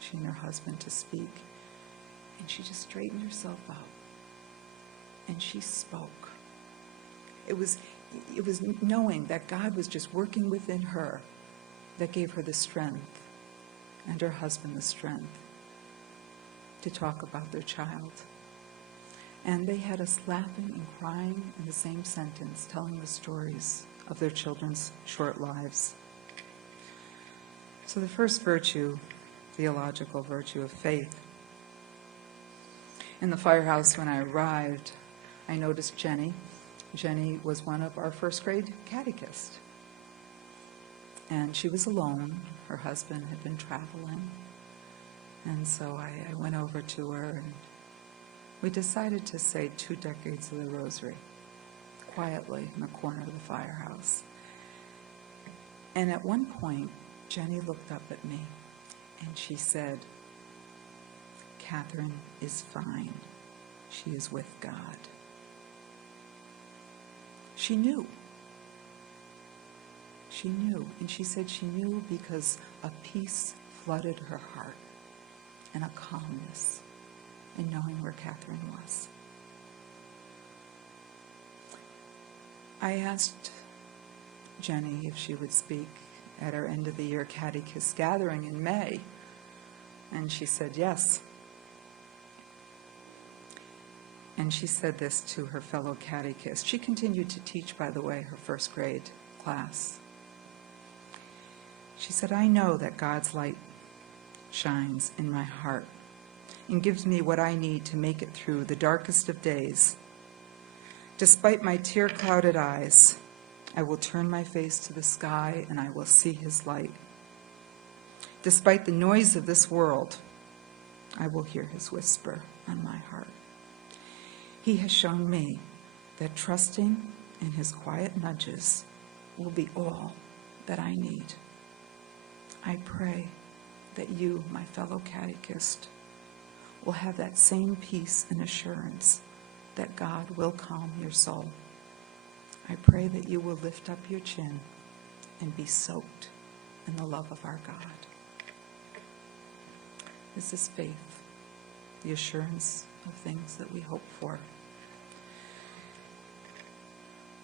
she and her husband, to speak. And she just straightened herself up, and she spoke. It was knowing that God was just working within her that gave her the strength, and her husband the strength, to talk about their child. And they had us laughing and crying in the same sentence, telling the stories of their children's short lives. So the first virtue, theological virtue of faith. In the firehouse when I arrived, I noticed Jenny. Jenny was one of our first grade catechists. And she was alone. Her husband had been traveling. And so I went over to her, and we decided to say 2 decades of the Rosary, quietly in the corner of the firehouse. And at one point, Jenny looked up at me, and she said, "Catherine is fine. She is with God." She knew. She knew. And she said she knew because a peace flooded her heart and a calmness in knowing where Catherine was. I asked Jenny if she would speak at our end of the year catechist gathering in May, and she said yes. And she said this to her fellow catechist. She continued to teach, by the way, her 1st grade class. She said, "I know that God's light shines in my heart and gives me what I need to make it through the darkest of days. Despite my tear-clouded eyes, I will turn my face to the sky and I will see his light. Despite the noise of this world, I will hear his whisper on my heart. He has shown me that trusting in his quiet nudges will be all that I need. I pray that you, my fellow catechist, will have that same peace and assurance that God will calm your soul. I pray that you will lift up your chin and be soaked in the love of our God." This is faith, the assurance of things that we hope for.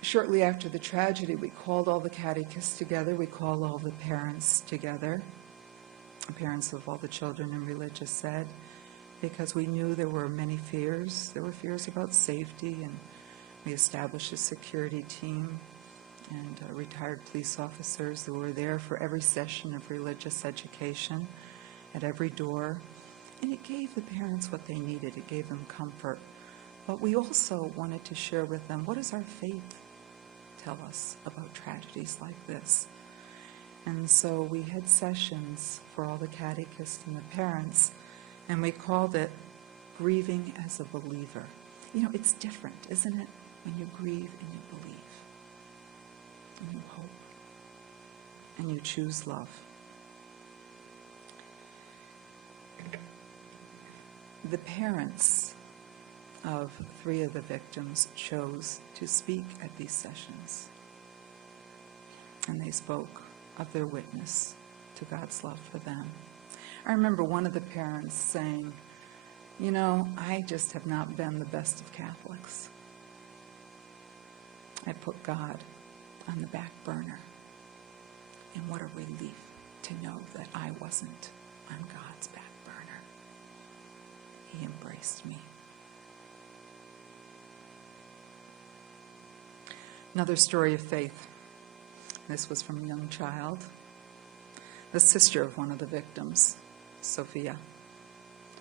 Shortly after the tragedy, we called all the catechists together. We called all the parents together, the parents of all the children in religious ed, because we knew there were many fears. There were fears about safety, and we established a security team and retired police officers that were there for every session of religious education at every door. And it gave the parents what they needed. It gave them comfort. But we also wanted to share with them, what does our faith tell us about tragedies like this? And so we had sessions for all the catechists and the parents, and we called it Grieving as a Believer. You know, it's different, isn't it? When you grieve and you believe, and you hope, and you choose love. The parents of 3 of the victims chose to speak at these sessions. And they spoke of their witness to God's love for them. I remember one of the parents saying, "You know, I just have not been the best of Catholics. I put God on the back burner. And what a relief to know that I wasn't on God's back burner. He embraced me." Another story of faith. This was from a young child, the sister of one of the victims, Sophia.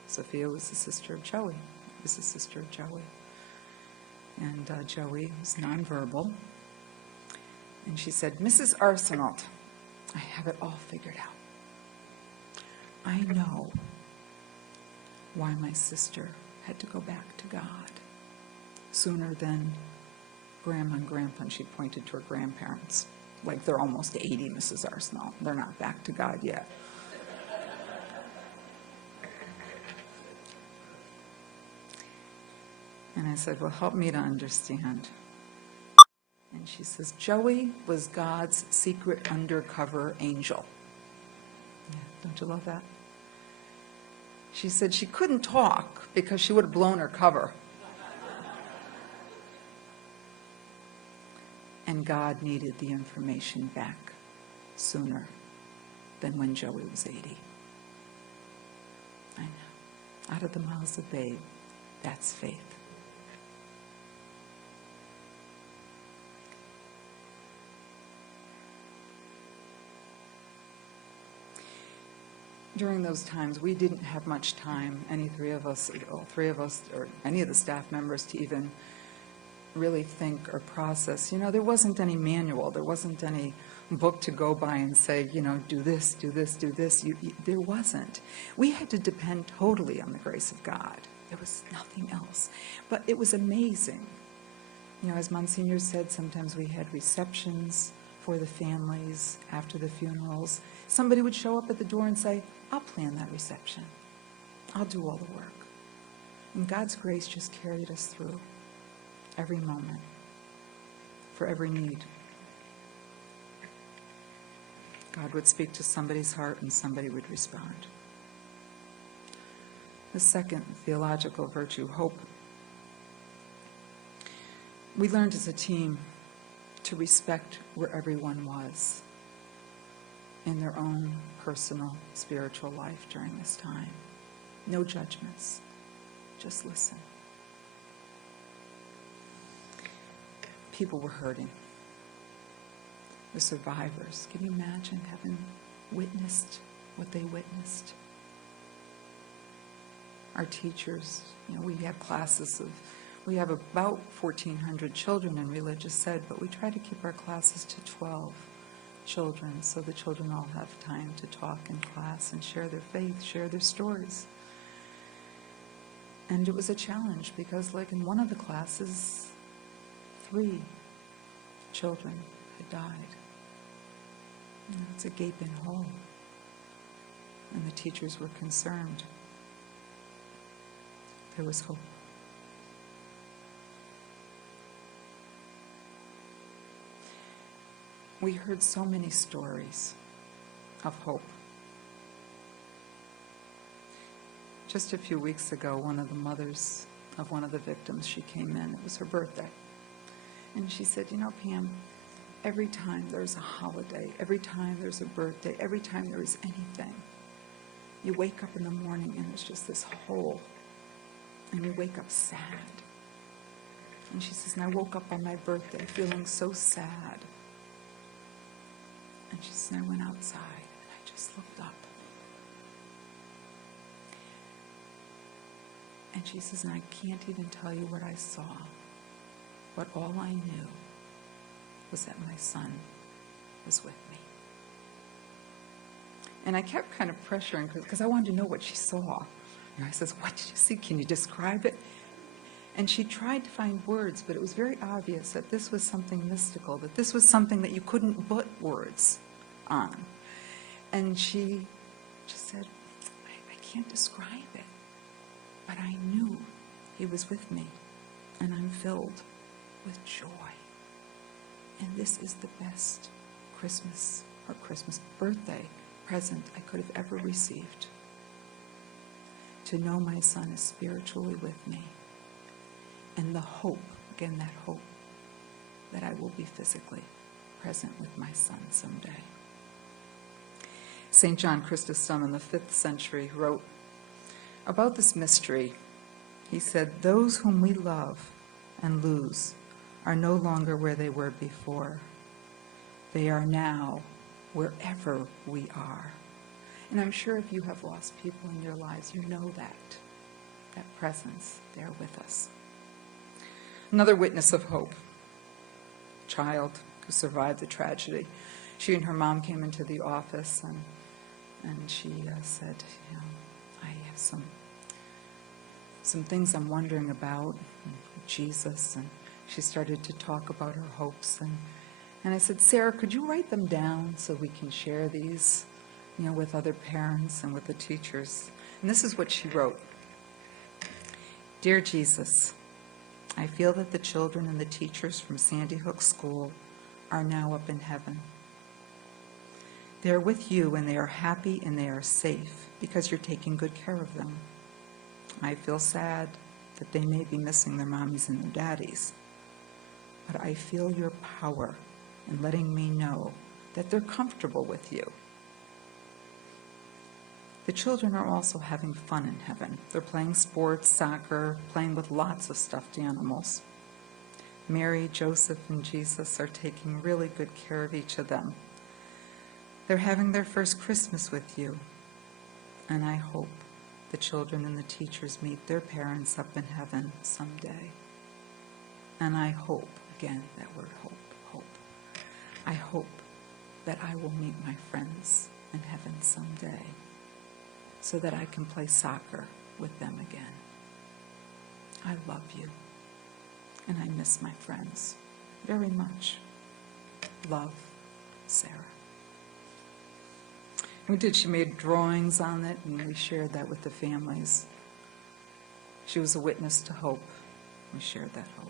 Sophia was the sister of Joey. Was the sister of Joey. And Joey was nonverbal. And she said, "Mrs. Arenault, I have it all figured out. I know why my sister had to go back to God sooner than Grandma and Grandpa," and she pointed to her grandparents. Like, they're almost 80, Mrs. Arenault. They're not back to God yet. And I said, "Well, help me to understand." And she says, "Joey was God's secret undercover angel." Yeah, don't you love that? She said she couldn't talk because she would have blown her cover. And God needed the information back sooner than when Joey was 80. I know. Out of the mouths of babe, that's faith. During those times, we didn't have much time, all three of us, or any of the staff members, to even really think or process. There wasn't any manual. There wasn't any book to go by and say, do this, do this, do this. There wasn't. We had to depend totally on the grace of God. There was nothing else. But it was amazing. As Monsignor said, sometimes we had receptions for the families after the funerals. Somebody would show up at the door and say, I'll plan that reception. I'll do all the work. And God's grace just carried us through every moment, for every need. God would speak to somebody's heart and somebody would respond. The second theological virtue, hope. We learned as a team to respect where everyone was in their own personal spiritual life during this time. No judgments, just listen. People were hurting. The survivors, can you imagine having witnessed what they witnessed? Our teachers, we have we have about 1,400 children in religious ed, but we try to keep our classes to 12 children, so the children all have time to talk in class and share their faith, share their stories. And it was a challenge because, like in one of the classes, 3 children had died. It's a gaping hole. And the teachers were concerned. There was hope. We heard so many stories of hope. Just a few weeks ago, one of the mothers of one of the victims, she came in. It was her birthday. And she said, Pam, every time there's a holiday, every time there's a birthday, every time there is anything, you wake up in the morning and there's just this hole. And you wake up sad. And she says, and I woke up on my birthday feeling so sad. And she says, and I went outside and I just looked up. And she says, and I can't even tell you what I saw. But all I knew was that my son was with me. And I kept kind of pressuring because I wanted to know what she saw. And I says, what did you see? Can you describe it? And she tried to find words, but it was very obvious that this was something mystical, that this was something that you couldn't put words on. And she just said, I can't describe it, but I knew he was with me, and I'm filled with joy. And this is the best Christmas birthday present I could have ever received. To know my son is spiritually with me. And the hope, again that hope, that I will be physically present with my son someday. St. John Chrysostom in the 5th century wrote about this mystery. He said, those whom we love and lose are no longer where they were before. They are now wherever we are. And I'm sure if you have lost people in your lives, you know that presence there with us. Another witness of hope, a child who survived the tragedy. She and her mom came into the office and she said, I have some things I'm wondering about Jesus. And she started to talk about her hopes. And I said, Sarah, could you write them down so we can share these with other parents and with the teachers? And this is what she wrote. Dear Jesus, I feel that the children and the teachers from Sandy Hook School are now up in heaven. They are with you and they are happy and they are safe because you're taking good care of them. I feel sad that they may be missing their mommies and their daddies, but I feel your power in letting me know that they're comfortable with you. The children are also having fun in heaven. They're playing sports, soccer, playing with lots of stuffed animals. Mary, Joseph, and Jesus are taking really good care of each of them. They're having their first Christmas with you. And I hope the children and the teachers meet their parents up in heaven someday. And I hope, again, that word hope, hope. I hope that I will meet my friends in heaven someday so that I can play soccer with them again. I love you, and I miss my friends very much. Love, Sarah. We did. She made drawings on it, and we shared that with the families. She was a witness to hope. We shared that hope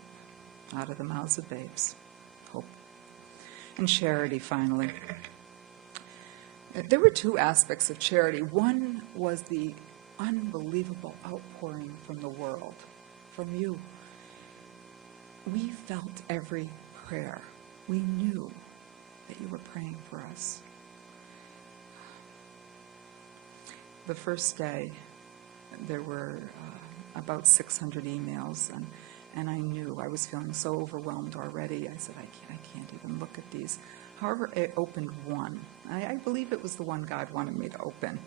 out of the mouths of babes. Hope. And charity, finally. There were two aspects of charity. One was the unbelievable outpouring from the world, from you. We felt every prayer. We knew that you were praying for us. The first day, there were about 600 emails, and I knew I was feeling so overwhelmed already. I said, I can't even look at these. However, I opened one. I believe it was the one God wanted me to open.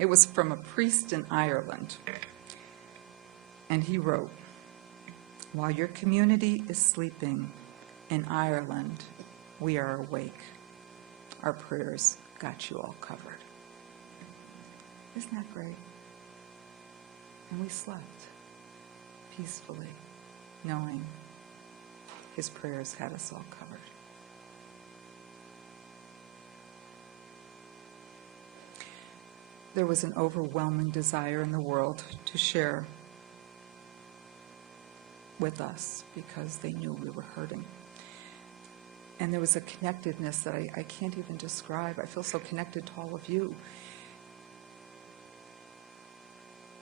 It was from a priest in Ireland, and he wrote, "While your community is sleeping in Ireland, we are awake. Our prayers got you all covered." Isn't that great? And we slept peacefully, knowing his prayers had us all covered. There was an overwhelming desire in the world to share with us because they knew we were hurting. And there was a connectedness that I can't even describe. I feel so connected to all of you.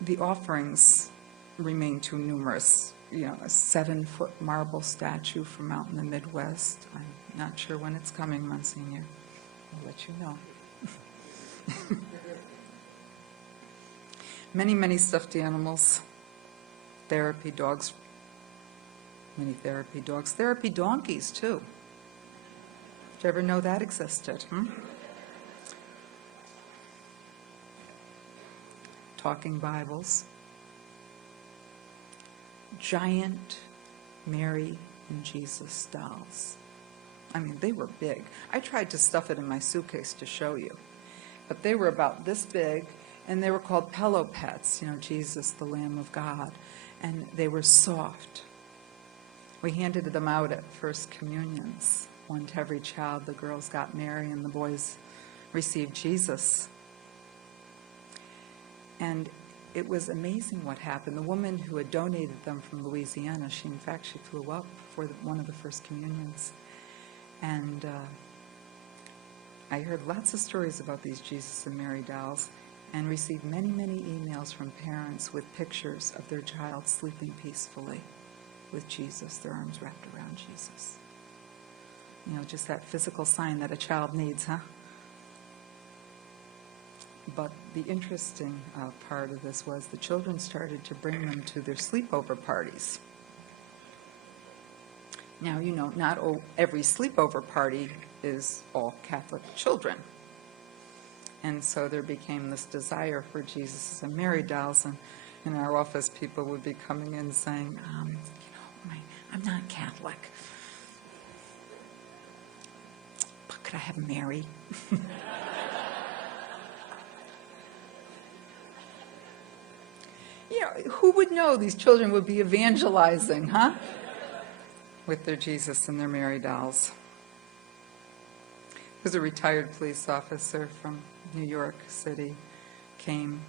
The offerings remain too numerous. You know, a 7-foot marble statue from out in the Midwest. I'm not sure when it's coming, Monsignor. I'll let you know. Many, many stuffed animals. Therapy dogs. Many therapy dogs. Therapy donkeys, too. Did you ever know that existed? Talking Bibles. Giant Mary and Jesus dolls. I mean, they were big. I tried to stuff it in my suitcase to show you. But they were about this big, and they were called pillow pets, you know, Jesus, the Lamb of God. And they were soft. We handed them out at First Communions. One to every child. The girls got Mary, and the boys received Jesus. And it was amazing what happened. The woman who had donated them from Louisiana, she flew up for one of the First Communions. And I heard lots of stories about these Jesus and Mary dolls and received many, many emails from parents with pictures of their child sleeping peacefully with Jesus, their arms wrapped around Jesus. You know, just that physical sign that a child needs, huh? But the interesting part of this was the children started to bring them to their sleepover parties. Now, you know, not every sleepover party is all Catholic children. And so there became this desire for Jesus and Mary dolls. And in our office, people would be coming in saying, I'm not Catholic, but could I have Mary? You know, who would know these children would be evangelizing, huh? With their Jesus and their Mary dolls. There was a retired police officer from New York City, came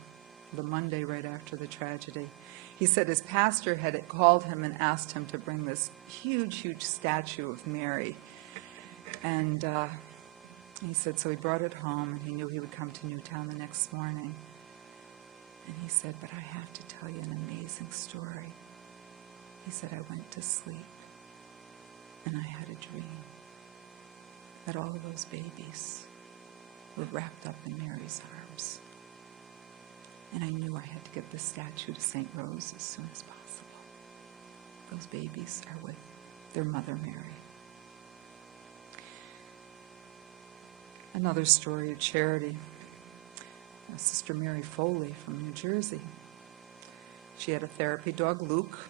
the Monday right after the tragedy. He said his pastor had called him and asked him to bring this huge, huge statue of Mary. And he said, so he brought it home, and he knew he would come to Newtown the next morning. And he said, but I have to tell you an amazing story. He said, I went to sleep, and I had a dream that all of those babies were wrapped up in Mary's arms. And I knew I had to get this statue to St. Rose as soon as possible. Those babies are with their mother, Mary. Another story of charity. Sister Mary Foley from New Jersey. She had a therapy dog, Luke.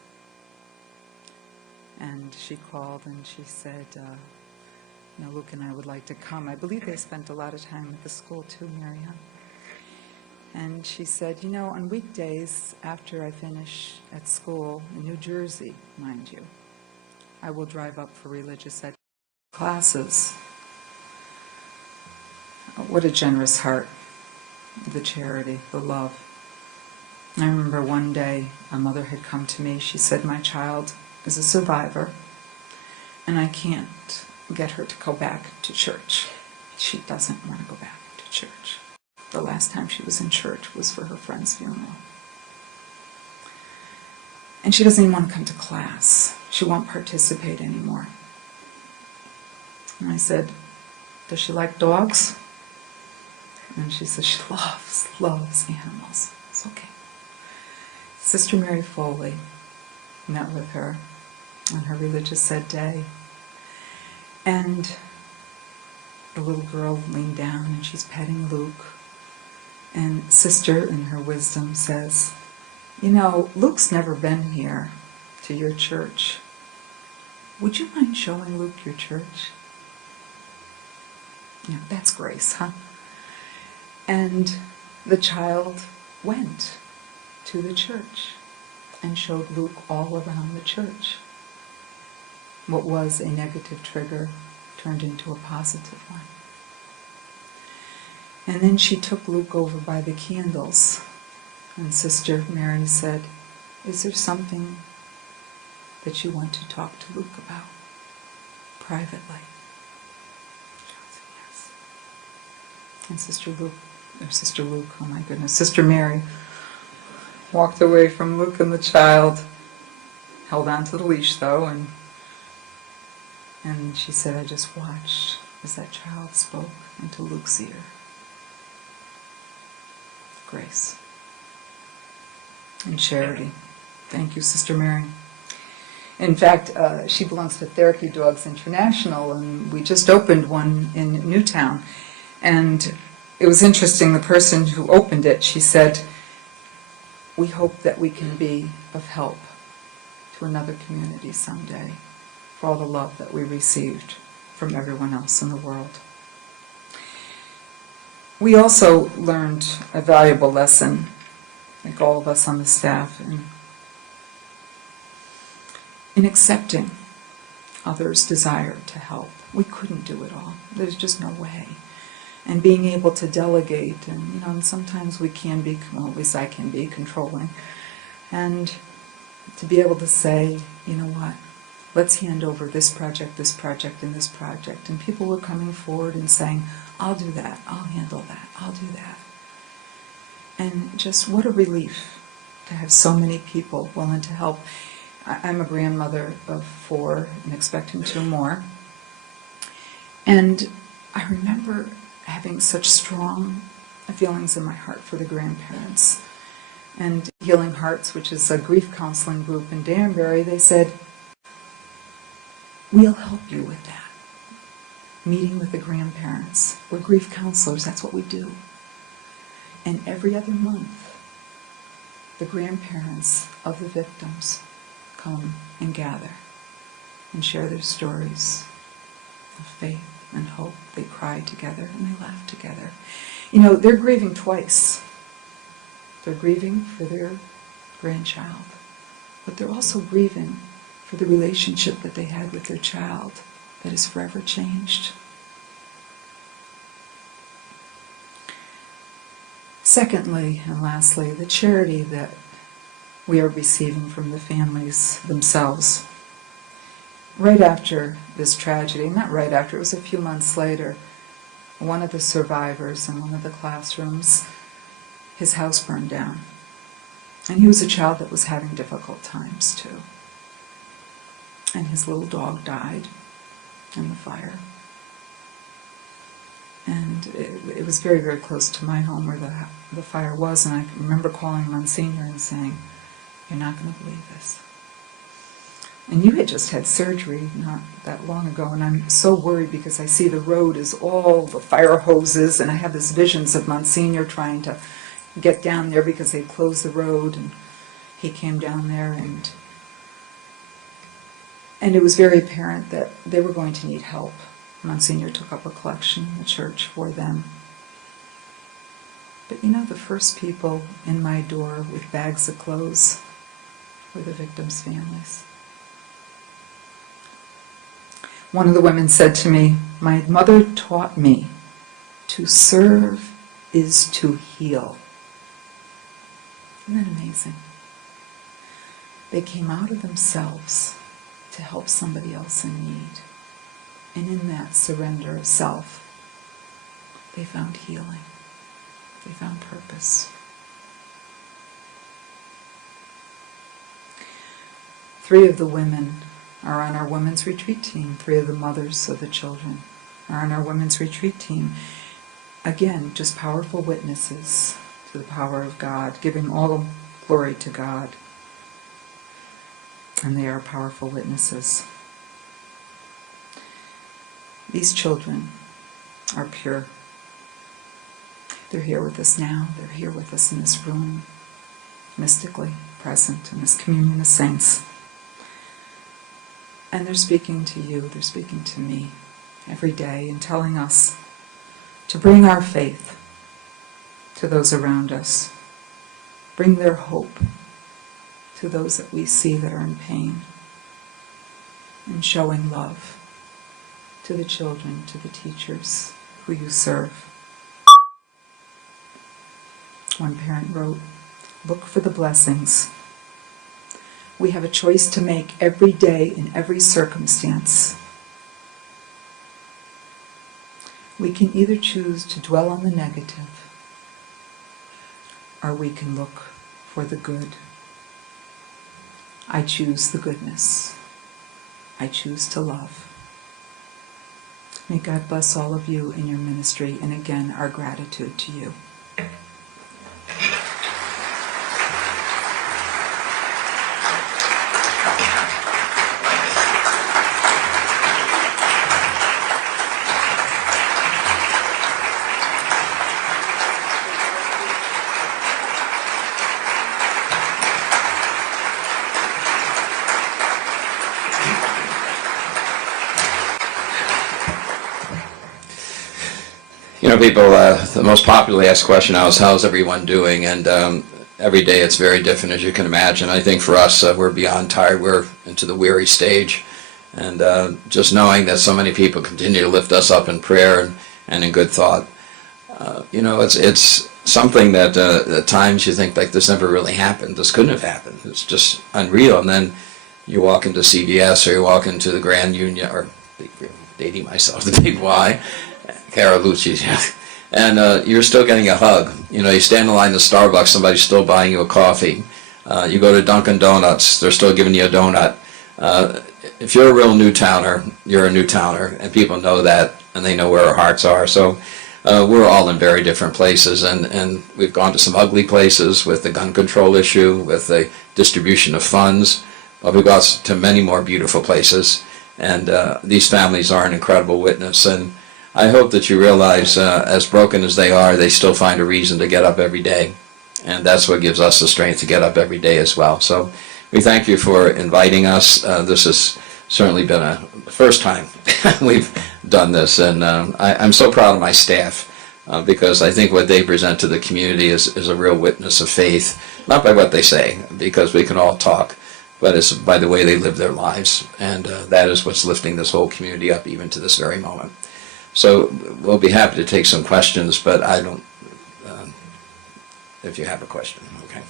And she called and she said, Luke and I would like to come. I believe they spent a lot of time at the school too, Marianne. And she said, on weekdays after I finish at school in New Jersey, mind you, I will drive up for religious ed classes. What a generous heart, the charity, the love. I remember one day a mother had come to me. She said, my child is a survivor, and I can't get her to go back to church. She doesn't want to go back to church. The last time she was in church was for her friend's funeral. And she doesn't even want to come to class. She won't participate anymore. And I said, does she like dogs? And she said she loves animals. It's okay. Sister Mary Foley met with her on her religious ed day. And the little girl leaned down and she's petting Luke. And Sister, in her wisdom, says, Luke's never been here to your church. Would you mind showing Luke your church? Yeah, that's grace, huh? And the child went to the church and showed Luke all around the church. What was a negative trigger turned into a positive one. And then she took Luke over by the candles, and Sister Mary said, is there something that you want to talk to Luke about privately? Yes. And Sister Mary walked away from Luke and the child, held on to the leash though, and she said, I just watched as that child spoke into Luke's ear. Grace and charity. Thank you, Sister Mary. In fact, she belongs to Therapy Dogs International, and we just opened one in Newtown. And it was interesting, the person who opened it, she said, we hope that we can be of help to another community someday for all the love that we received from everyone else in the world. We also learned a valuable lesson, I think all of us on the staff, in accepting others' desire to help. We couldn't do it all. There's just no way. And being able to delegate, and sometimes we can be, well, at least I can be, controlling. And to be able to say, what, let's hand over this project, and this project. And people were coming forward and saying, I'll do that, I'll handle that, I'll do that. And just what a relief to have so many people willing to help. I'm a grandmother of 4 and expecting 2 more. And I remember having such strong feelings in my heart for the grandparents. And Healing Hearts, which is a grief counseling group in Danbury, they said, we'll help you with that. Meeting with the grandparents. We're grief counselors, that's what we do. And every other month, the grandparents of the victims come and gather and share their stories of faith and hope. They cry together and they laugh together. They're grieving twice. They're grieving for their grandchild, but they're also grieving for the relationship that they had with their child that is forever changed. Secondly, and lastly, the charity that we are receiving from the families themselves. Right after this tragedy, not right after, it was a few months later, one of the survivors in one of the classrooms, his house burned down. And he was a child that was having difficult times too. And his little dog died in the fire. And it was very, very close to my home where the fire was, and I remember calling Msgr and saying, you're not going to believe this. And you had just had surgery not that long ago, and I'm so worried because I see the road is all the fire hoses, and I have these visions of Msgr trying to get down there because they closed the road, and he came down there, And it was very apparent that they were going to need help. Monsignor took up a collection in the church for them. But you know, the first people in my door with bags of clothes were the victims' families. One of the women said to me, "My mother taught me to serve is to heal." Isn't that amazing? They came out of themselves to help somebody else in need. And in that surrender of self, they found healing. They found purpose. 3 of the women are on our women's retreat team. 3 of the mothers of the children are on our women's retreat team. Again, just powerful witnesses to the power of God, giving all glory to God. And they are powerful witnesses. These children are pure. They're here with us now. They're here with us in this room, mystically present in this communion of saints. And they're speaking to you, they're speaking to me every day and telling us to bring our faith to those around us, bring their hope to those that we see that are in pain, and showing love to the children, to the teachers who you serve. One parent wrote, "Look for the blessings. We have a choice to make every day in every circumstance. We can either choose to dwell on the negative, or we can look for the good. I choose the goodness. I choose to love." May God bless all of you in your ministry, and again, our gratitude to you. You know, people, the most popularly asked question now is, how's everyone doing? And every day it's very different, as you can imagine. I think for us, we're beyond tired. We're into the weary stage. And just knowing that so many people continue to lift us up in prayer and in good thought. You know, it's something that at times you think, like, this never really happened. This couldn't have happened. It's just unreal. And then you walk into CVS, or you walk into the Grand Union, or dating myself, the Big Y, Caralucci's, yeah. And you're still getting a hug. You know, you stand in line to Starbucks, somebody's still buying you a coffee. You go to Dunkin' Donuts, they're still giving you a donut. If you're a real Newtowner, you're a Newtowner, and people know that, and they know where our hearts are. So we're all in very different places, and we've gone to some ugly places with the gun control issue, with the distribution of funds, but we've got to many more beautiful places, and these families are an incredible witness. And I hope that you realize, as broken as they are, they still find a reason to get up every day. And that's what gives us the strength to get up every day as well. So we thank you for inviting us. This has certainly been the first time we've done this. And I'm so proud of my staff, because I think what they present to the community is a real witness of faith. Not by what they say, because we can all talk, but it's by the way they live their lives. And that is what's lifting this whole community up even to this very moment. So we'll be happy to take some questions, but I don't, if you have a question, okay.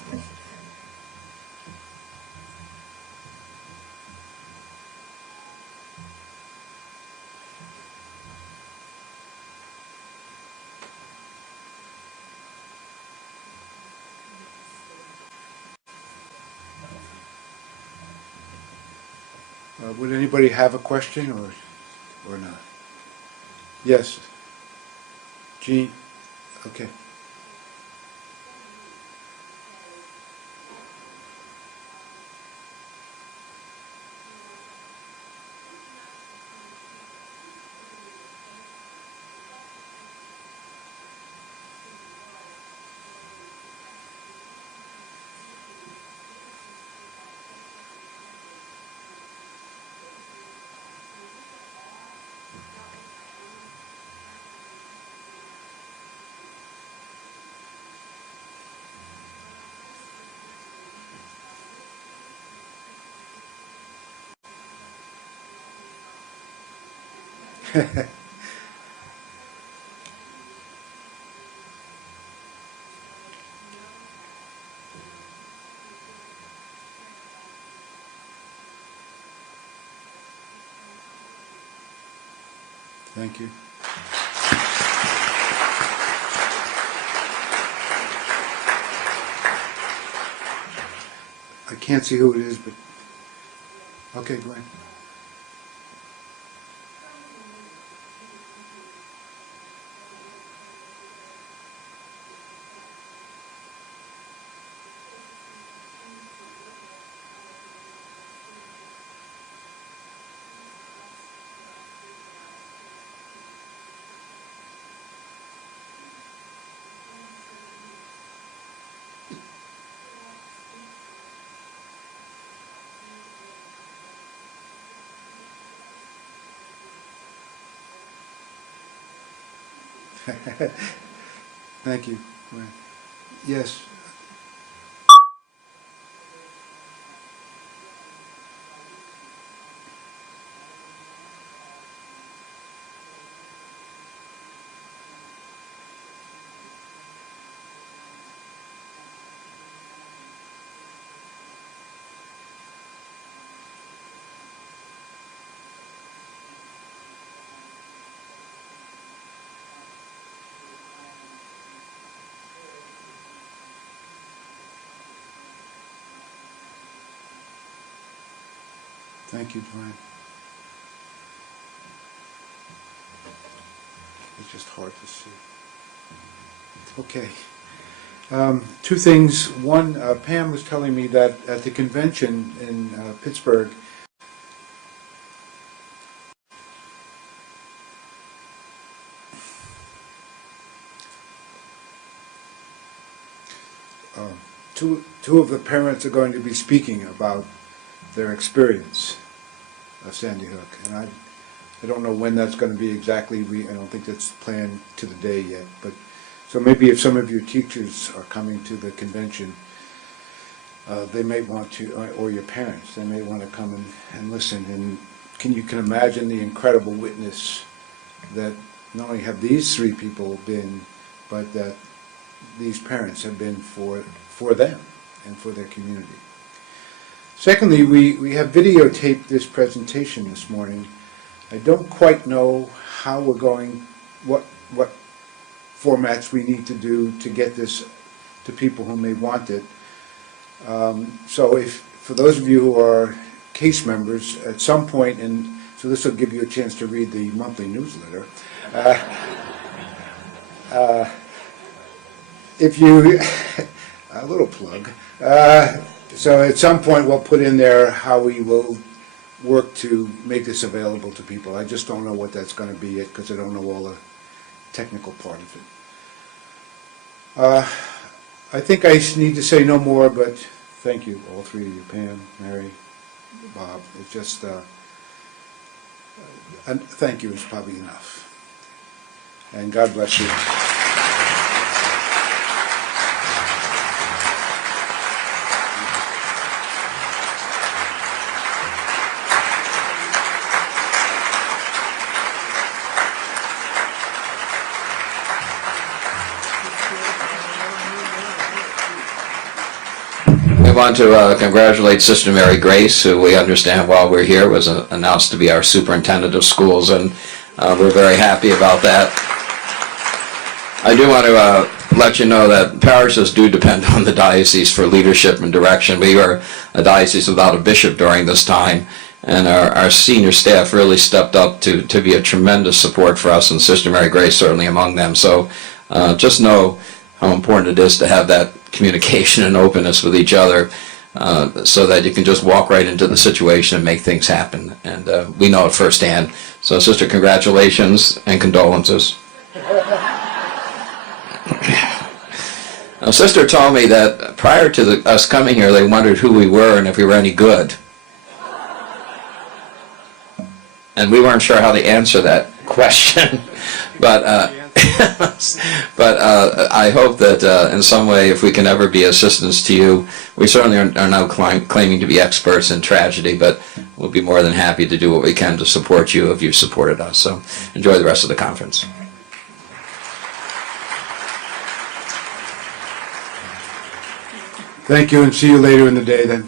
Would anybody have a question or not? Yes. Jean? Okay. Thank you. I can't see who it is, but, okay, Glenn. Thank you. Glenn. Yes. Thank you, Joanne. It's just hard to see. Okay. Two things. One, Pam was telling me that at the convention in Pittsburgh, two of the parents are going to be speaking about their experience of Sandy Hook, and I don't know when that's going to be exactly. I don't think that's planned to the day yet, but so maybe if some of your teachers are coming to the convention, they may want to, or your parents, they may want to come and listen. And you can imagine the incredible witness that not only have these three people been, but that these parents have been for them and for their community. Secondly, we have videotaped this presentation this morning. I don't quite know how we're going, what formats we need to do to get this to people who may want it. So for those of you who are CACE members, at some point, and so this will give you a chance to read the monthly newsletter. If you, a little plug, so at some point we'll put in there how we will work to make this available to people. I just don't know what that's going to be yet because I don't know all the technical part of it. I think I need to say no more, but thank you, all three of you, Pam, Mary, Bob. It's just, thank you is probably enough. And God bless you. We want to congratulate Sister Mary Grace, who we understand while we're here was announced to be our superintendent of schools, and we're very happy about that. I do want to let you know that parishes do depend on the diocese for leadership and direction. We were a diocese without a bishop during this time, and our senior staff really stepped up to be a tremendous support for us, and Sister Mary Grace certainly among them. So just know how important it is to have that communication and openness with each other so that you can just walk right into the situation and make things happen. And we know it firsthand. So, Sister, congratulations and condolences. Now, Sister told me that prior to us coming here, they wondered who we were and if we were any good. And we weren't sure how to answer that question. But But I hope that in some way, if we can ever be assistance to you, we certainly are now claiming to be experts in tragedy, but we'll be more than happy to do what we can to support you if you've supported us. So enjoy the rest of the conference. Thank you, and see you later in the day then.